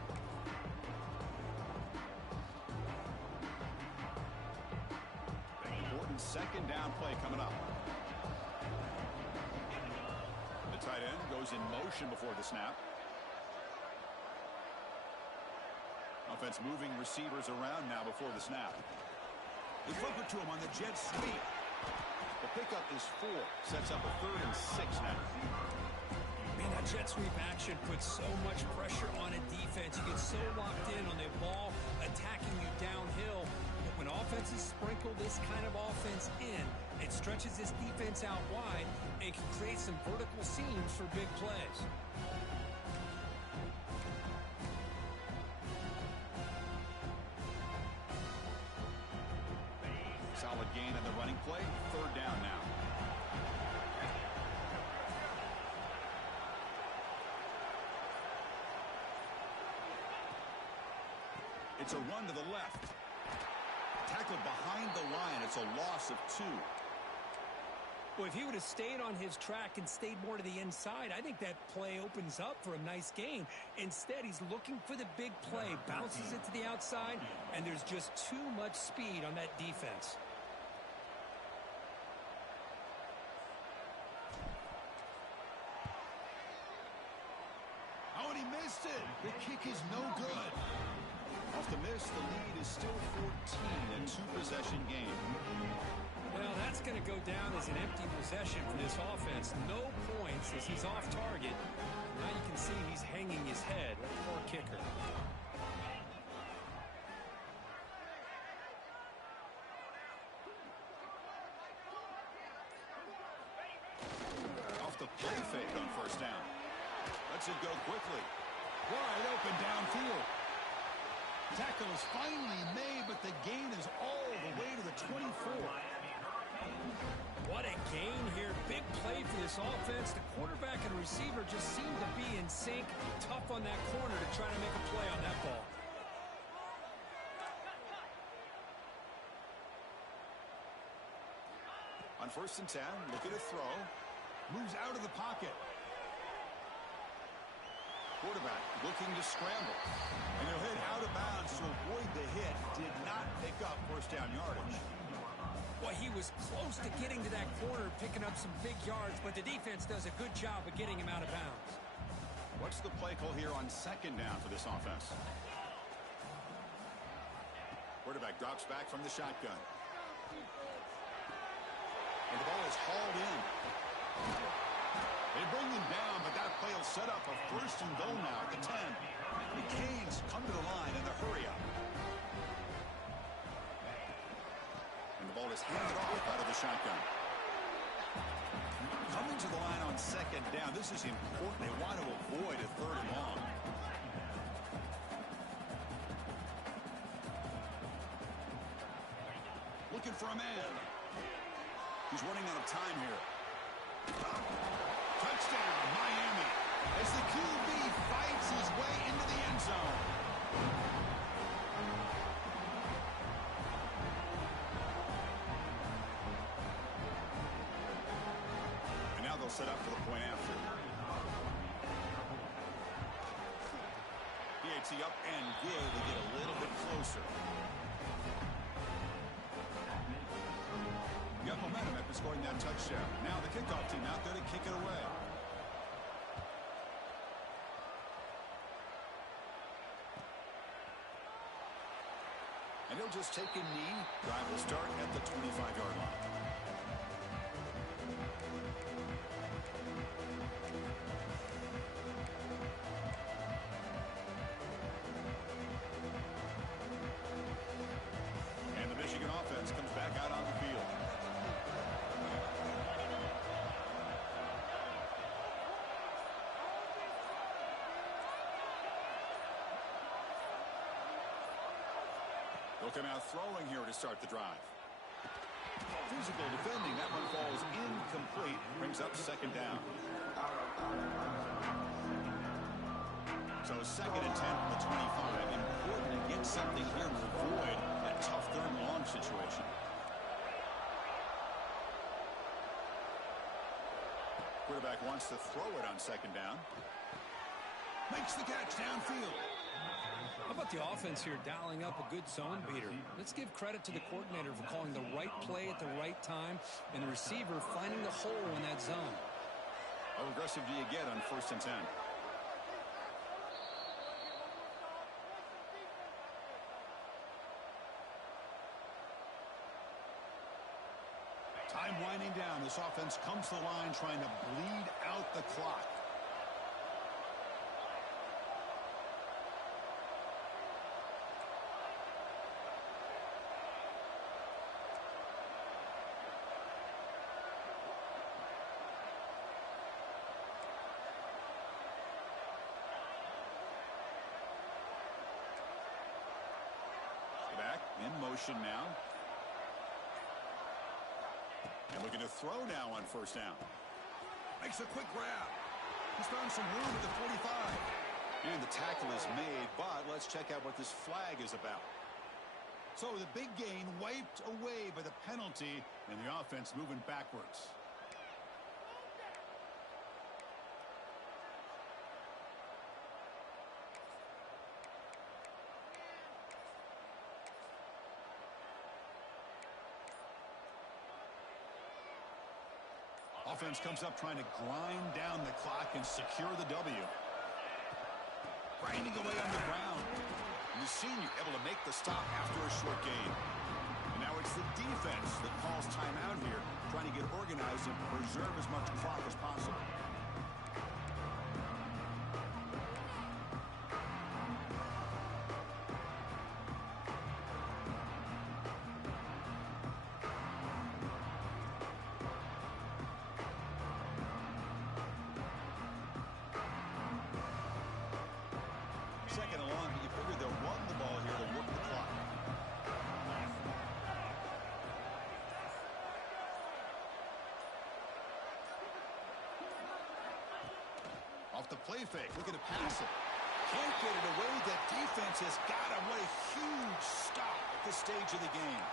Important second down play coming up. Tight end goes in motion before the snap. Offense moving receivers around now before the snap. They flip it to him on the jet sweep. The pickup is 4. Sets up a 3rd and 6 now. Man, that jet sweep action puts so much pressure on a defense. You get so locked in on the ball attacking you downhill. But when offenses sprinkle this kind of offense in, it stretches this defense out wide and can create some vertical seams for big plays. Solid gain on the running play. 3rd down now. It's a run to the left. Tackled behind the line. It's a loss of 2. Well, if he would have stayed on his track and stayed more to the inside, I think that play opens up for a nice gain. Instead, he's looking for the big play, bounces it to the outside, and there's just too much speed on that defense. Oh, and he missed it. The kick is no good. Off the miss, the lead is still 14, a 2-possession game. Well, that's going to go down as an empty possession for this offense. No points as he's off target. Now you can see he's hanging his head. Poor kicker. Off the play fake on first down. Lets it go quickly. Wide open downfield. Tackle is finally made, but the gain is all the way to the 24. What a gain here. Big play for this offense. The quarterback and receiver just seem to be in sync. Tough on that corner to try to make a play on that ball. On 1st and 10, looking to throw. Moves out of the pocket. Quarterback looking to scramble. And he'll hit out of bounds to avoid the hit. Did not pick up first down yardage. Well, he was close to getting to that corner, picking up some big yards, but the defense does a good job of getting him out of bounds. What's the play call here on second down for this offense? Quarterback drops back from the shotgun. And the ball is hauled in. They bring him down, but that play will set up a first and goal now at the 10. The Canes come to the line in the hurry up. And the ball is handed off out of the shotgun. Coming to the line on second down. This is important. They want to avoid a third and long. Looking for a man. He's running out of time here. Touchdown, Miami. As the QB fights his way into the end zone. And now they'll set up for the point after. PAT up and good. They get a little bit closer. Got momentum after scoring that touchdown. Now the kickoff team out there to kick it away. And he'll just take a knee. Drive will start at the 25-yard line. And the Michigan offense comes back out on the field. They'll come out throwing here to start the drive. Physical defending. That one falls incomplete. Brings up second down. So second and 10 from the 25. Important to get something here to avoid that tough third and long situation. Quarterback wants to throw it on second down. Makes the catch downfield. How about the offense here dialing up a good zone beater? Let's give credit to the coordinator for calling the right play at the right time and the receiver finding the hole in that zone. How aggressive do you get on first and 10? Time winding down. This offense comes to the line trying to bleed out the clock. Back in motion now. And looking to throw now on first down. Makes a quick grab. He's found some room at the 45. And the tackle is made, but let's check out what this flag is about. So the big gain wiped away by the penalty, and the offense moving backwards. Offense comes up trying to grind down the clock and secure the W. Grinding away on the ground. And the senior able to make the stop after a short gain. And now it's the defense that calls timeout here, trying to get organized and preserve as much clock as possible. Second and long, but you figure they'll run the ball here to work the clock. Off the play fake, looking to pass it. Can't get it away. That defense has got him. What a huge stop at this stage of the game.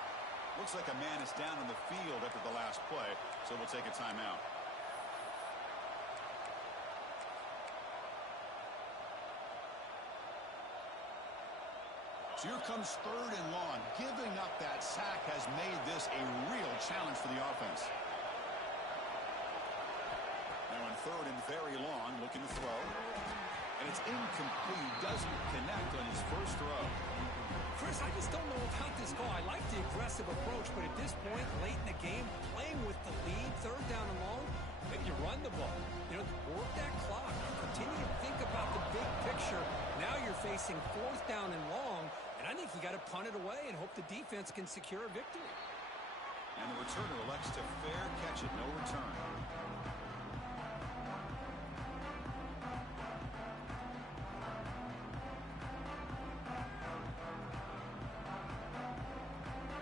Looks like a man is down on the field after the last play, so we'll take a timeout. So here comes third and long. Giving up that sack has made this a real challenge for the offense. Now in third and very long, looking to throw. And it's incomplete. Doesn't connect on his first throw. Chris, I just don't know about this call. I like the aggressive approach, but at this point, late in the game, playing with the lead, third down and long, maybe you run the ball. You know, work that clock. Continue to think about the big picture. Now you're facing fourth down and long, and I think you got to punt it away and hope the defense can secure a victory. And the returner elects to fair catch it, no return.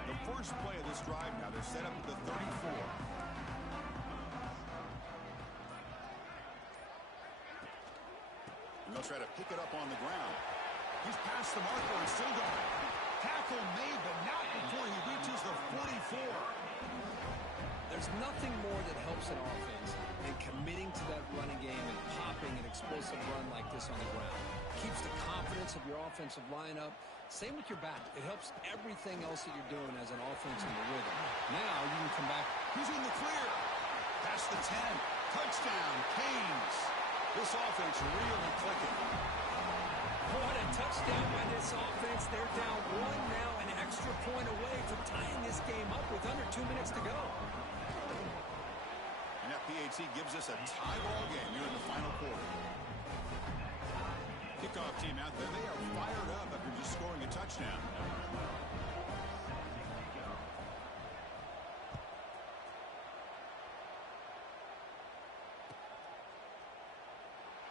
The first play of this drive now, they're set up at the 34. And they'll try to pick it up on the ground. He's past the marker and still going. Tackle made, but not before he reaches the 44. There's nothing more that helps an offense than committing to that running game and popping an explosive run like this on the ground. Keeps the confidence of your offensive lineup. Same with your back. It helps everything else that you're doing as an offense in the rhythm. Now you can come back. He's in the clear. Past the 10. Touchdown, Canes. This offense really clicking. What a touchdown by this offense. They're down one now, an extra point away from tying this game up with under 2 minutes to go. And that PAT gives us a tie ball game here in the final quarter. Kickoff team out there. They are fired up after just scoring a touchdown.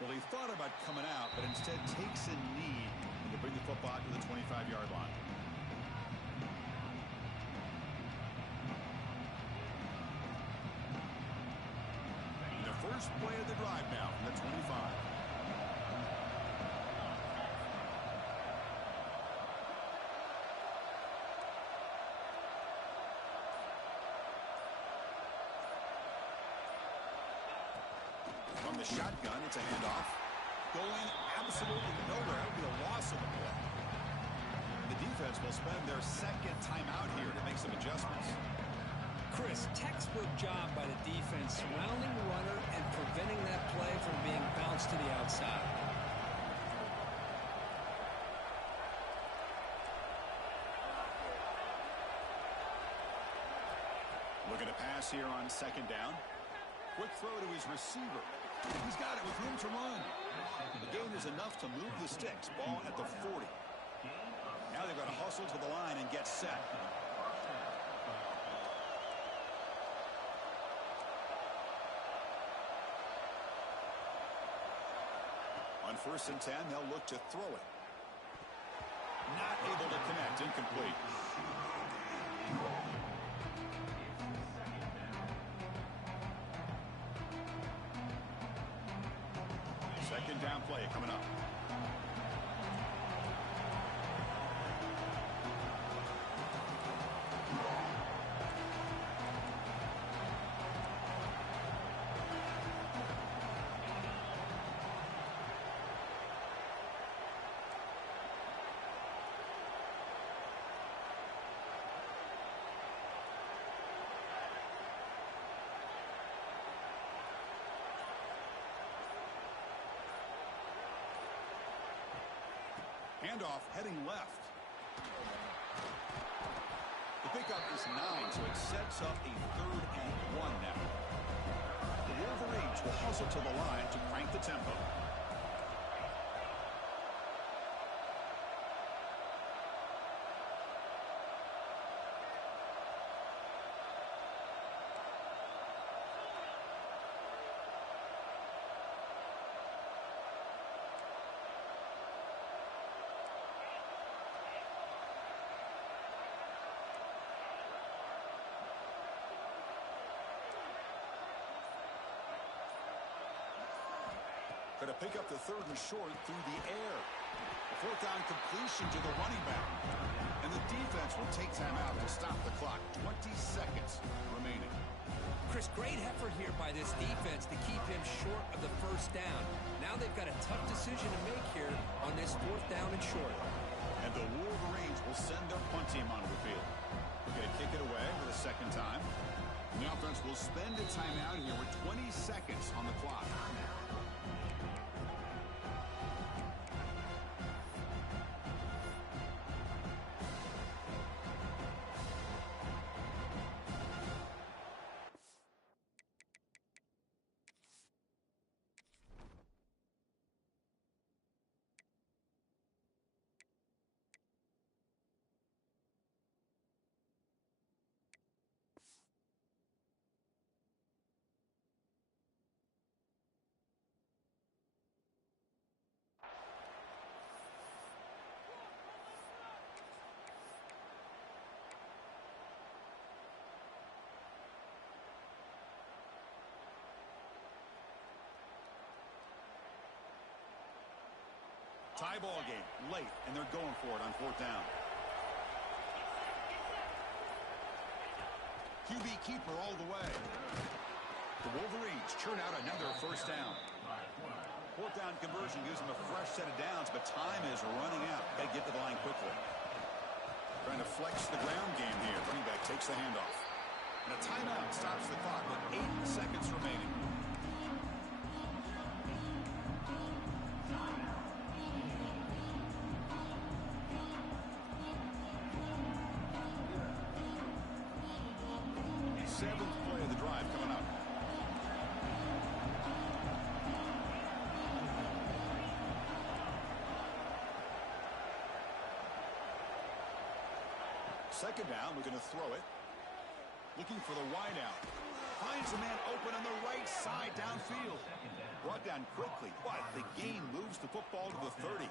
Well, he thought about coming out, but instead takes a knee to bring the football to the 25-yard line. And the first play of the drive now from the 25. From the shotgun, it's a handoff. Going absolutely nowhere. It'll be a loss of the ball. The defense will spend their second timeout here to make some adjustments. Chris, textbook job by the defense surrounding the runner and preventing that play from being bounced to the outside. Looking to pass here on second down. Quick throw to his receiver. He's got it with room to run. The gain is enough to move the sticks. Ball at the 40. Now they've got to hustle to the line and get set. On 1st and 10, they'll look to throw it. Not able to connect. Incomplete. Second down play coming up. Handoff heading left. The pickup is 9, so it sets up a 3rd and 1 now. The Wolverines will hustle to the line to crank the tempo. Going to pick up the 3rd and short through the air. A 4th down completion to the running back. And the defense will take time out to stop the clock. 20 seconds remaining. Chris, great effort here by this defense to keep him short of the 1st down. Now they've got a tough decision to make here on this 4th down and short. And the Wolverines will send their punt team onto the field. They're going to kick it away for the 2nd time. And the offense will spend a timeout here with 20 seconds on the clock. Tie ball game late, and they're going for it on 4th down. QB keeper all the way. The Wolverines churn out another 1st down. 4th down conversion gives them a fresh set of downs, but time is running out. They get to the line quickly. Trying to flex the ground game here. Running back takes the handoff. And a timeout stops the clock with 8 seconds remaining. Seventh play of the drive coming up. Second down, we're going to throw it. Looking for the wideout. Finds a man open on the right side downfield. Brought down quickly, but the gain moves the football to the 30.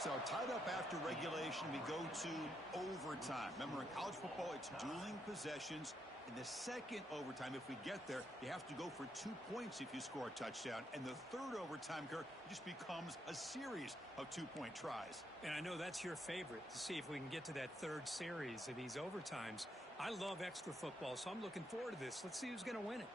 So tied up after regulation, we go to overtime. Remember, in college football, it's dueling possessions. In the second overtime, if we get there, you have to go for 2 points if you score a touchdown. And the third overtime, Kirk, just becomes a series of 2-point tries. And I know that's your favorite, to see if we can get to that third series of these overtimes. I love extra football, so I'm looking forward to this. Let's see who's going to win it.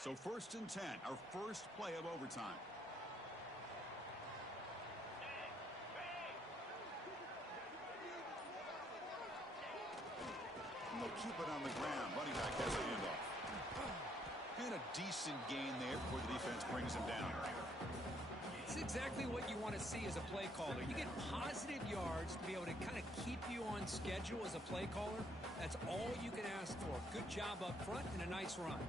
So 1st and 10, our first play of overtime. And they'll keep it on the ground. Running back has a handoff. And a decent gain there before the defense brings him down. It's exactly what you want to see as a play caller. You get positive yards to be able to kind of keep you on schedule as a play caller. That's all you can ask for. Good job up front and a nice run.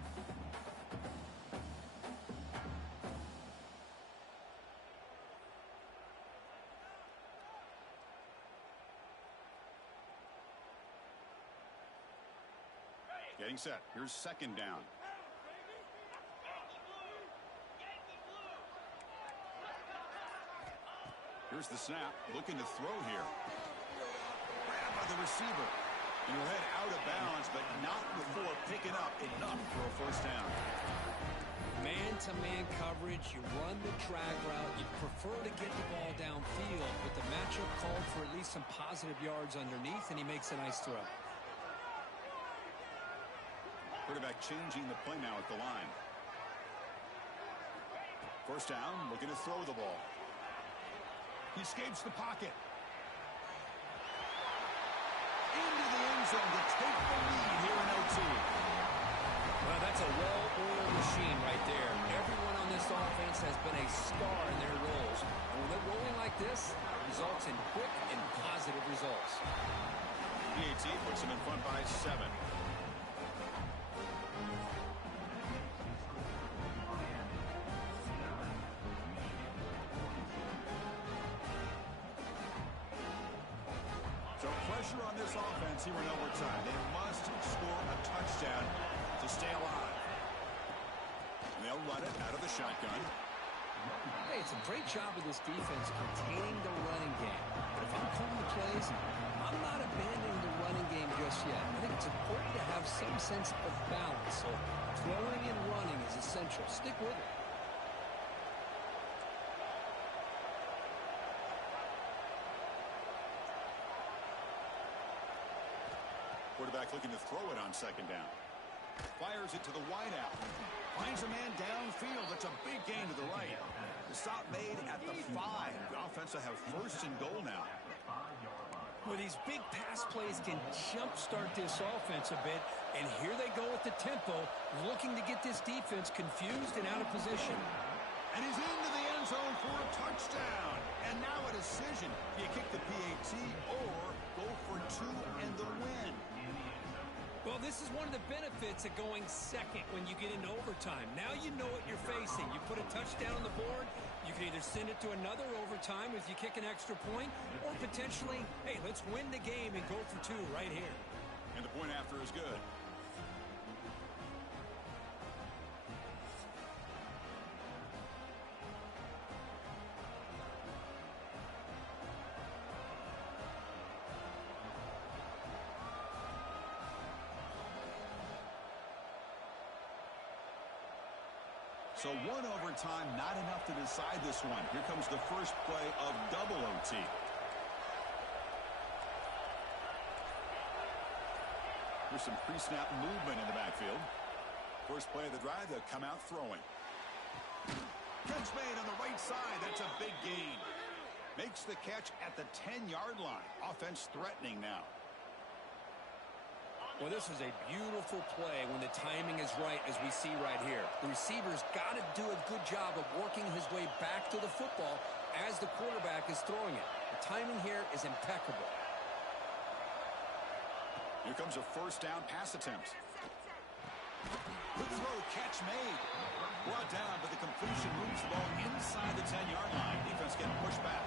Getting set. Here's 2nd down. Here's the snap. Looking to throw here. Grab by the receiver. And he'll head out of bounds, but not before picking up enough for a 1st down. Man-to-man coverage. You run the drag route. You prefer to get the ball downfield, but the matchup called for at least some positive yards underneath, and he makes a nice throw. Quarterback changing the play now at the line. 1st down, looking to throw the ball. He escapes the pocket. Into the end zone to take the lead here in OT. Well, that's a well-oiled machine right there. Everyone on this offense has been a star in their roles. And when they're rolling like this, it results in quick and positive results. PAT puts him in front by 7. Pressure on this offense here in overtime. They must score a touchdown to stay alive. And they'll run it out of the shotgun. Hey, it's a great job of this defense containing the running game. But if I'm calling the plays, I'm not abandoning the running game just yet. I think it's important to have some sense of balance. So throwing and running is essential. Stick with it. Quarterback looking to throw it on 2nd down. Fires it to the wideout. Finds a man downfield. That's a big gain to the right. The stop made at the 5. The offense will have 1st and goal now. Well, these big pass plays can jumpstart this offense a bit, and here they go at the tempo, looking to get this defense confused and out of position. And he's into the end zone for a touchdown. And now a decision. Do you kick the PAT or go for 2 and the win? Well, this is one of the benefits of going second when you get into overtime. Now you know what you're facing. You put a touchdown on the board, you can either send it to another overtime if you kick an extra point, or potentially, hey, let's win the game and go for two right here. And the point after is good. So one overtime, not enough to decide this one. Here comes the first play of double OT. There's some pre-snap movement in the backfield. First play of the drive, they'll come out throwing. Catch made on the right side. That's a big gain. Makes the catch at the 10-yard line. Offense threatening now. Well, this is a beautiful play when the timing is right, as we see right here. The receiver's got to do a good job of working his way back to the football as the quarterback is throwing it. The timing here is impeccable. Here comes a first down pass attempt. Good throw, catch made. Brought down, but the completion moves the ball inside the 10-yard line. Defense getting pushed back.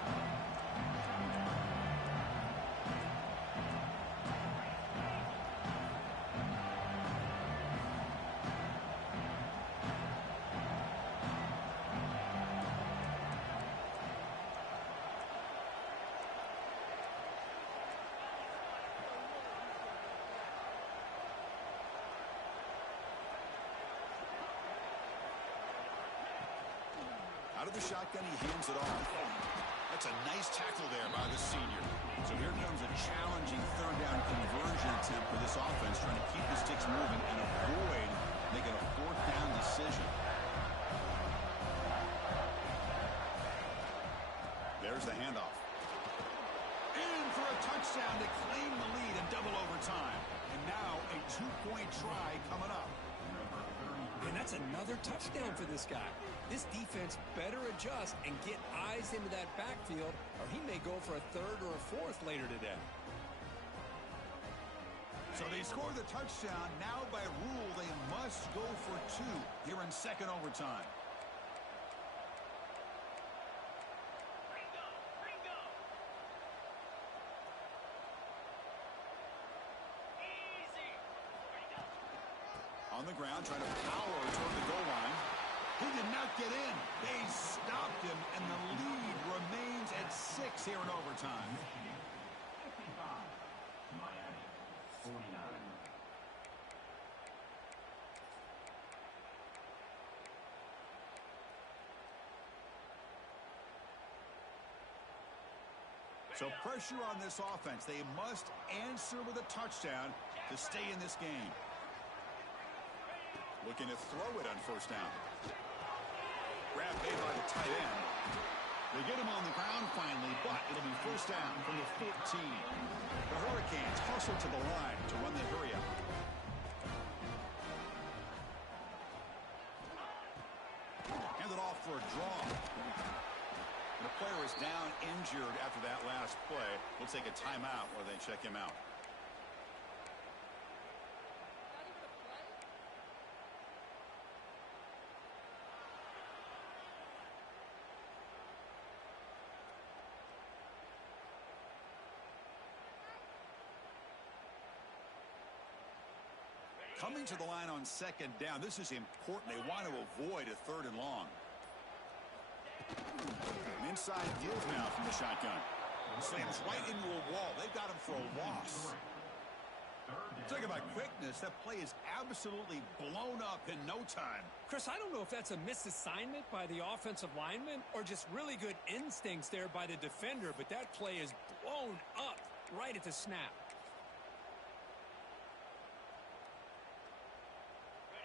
Out of the shotgun, he hands it off. That's a nice tackle there by the senior. So here comes a challenging third down conversion attempt for this offense, trying to keep the sticks moving and avoid making a fourth down decision. There's the handoff. In for a touchdown to claim the lead in double overtime. And now a two-point try coming up. And that's another touchdown for this guy. This defense better adjust and get eyes into that backfield, or he may go for a third or a fourth later today. So they score the touchdown. Now by rule, they must go for two here in second overtime. On the ground, trying to power toward the goal line. He did not get in. They stopped him, and the lead remains at 6 here in overtime. 55, Miami, 49. So pressure on this offense. They must answer with a touchdown to stay in this game. Looking to throw it on first down. Grab made by the tight end. They get him on the ground finally, but it'll be first down from the 14. The Hurricanes hustle to the line to run the hurry up. Hand it off for a draw. The player is down injured after that last play. We'll take a timeout while they check him out. Coming to the line on second down. This is important. They want to avoid a third and long. An inside give now from the shotgun. Slams right into a wall. They've got him for a loss. Talk about quickness. That play is absolutely blown up in no time. Chris, I don't know if that's a misassignment by the offensive lineman or just really good instincts there by the defender, but that play is blown up right at the snap.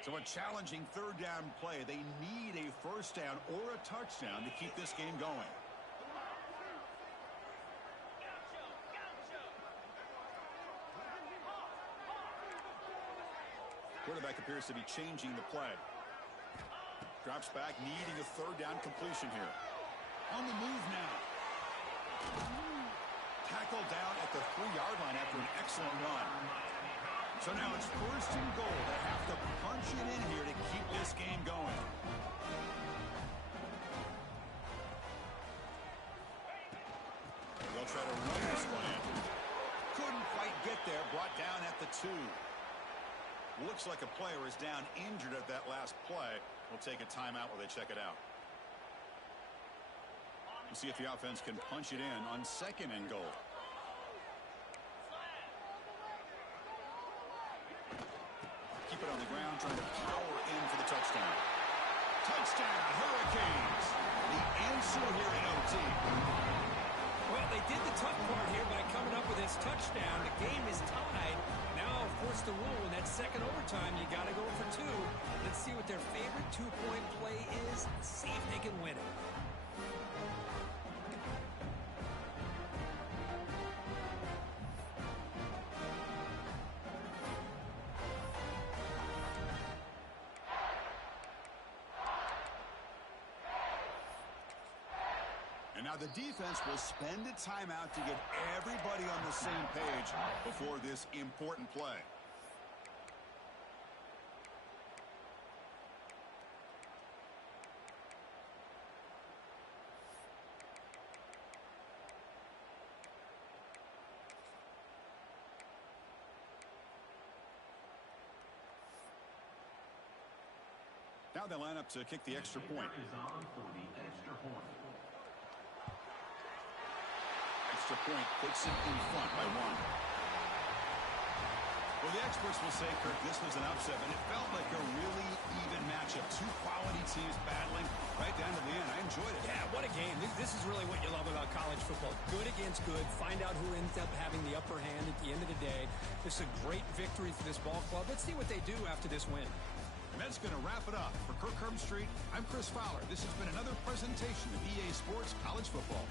So a challenging third down play. They need a first down or a touchdown to keep this game going. Quarterback appears to be changing the play. Drops back, needing a third down completion here. On the move now. Tackled down at the 3-yard line after an excellent run. So now it's first and goal. They have to punch it in here to keep this game going. They'll try to run this one in. Couldn't quite get there. Brought down at the 2. Looks like a player is down injured at that last play. We'll take a timeout while they check it out. We'll see if the offense can punch it in on second and goal. Keep it on the ground, trying to power in for the touchdown. Touchdown, Hurricanes. The answer here in OT. Well, they did the tough part here by coming up with this touchdown. The game is tied. Now, of course, the rule in that second overtime, you got to go for 2. Let's see what their favorite 2-point play is. See if they can win it. And now the defense will spend a timeout to get everybody on the same page before this important play. Now they line up to kick the extra point. Extra point puts it in front by 1. Well, the experts will say, Kirk, this was an upset, and it felt like a really even matchup. 2 quality teams battling right down to the end. I enjoyed it. Yeah, what a game. This is really what you love about college football. Good against good. Find out who ends up having the upper hand at the end of the day. This is a great victory for this ball club. Let's see what they do after this win. And that's going to wrap it up. For Kirk Herbstreit, I'm Chris Fowler. This has been another presentation of EA Sports College Football.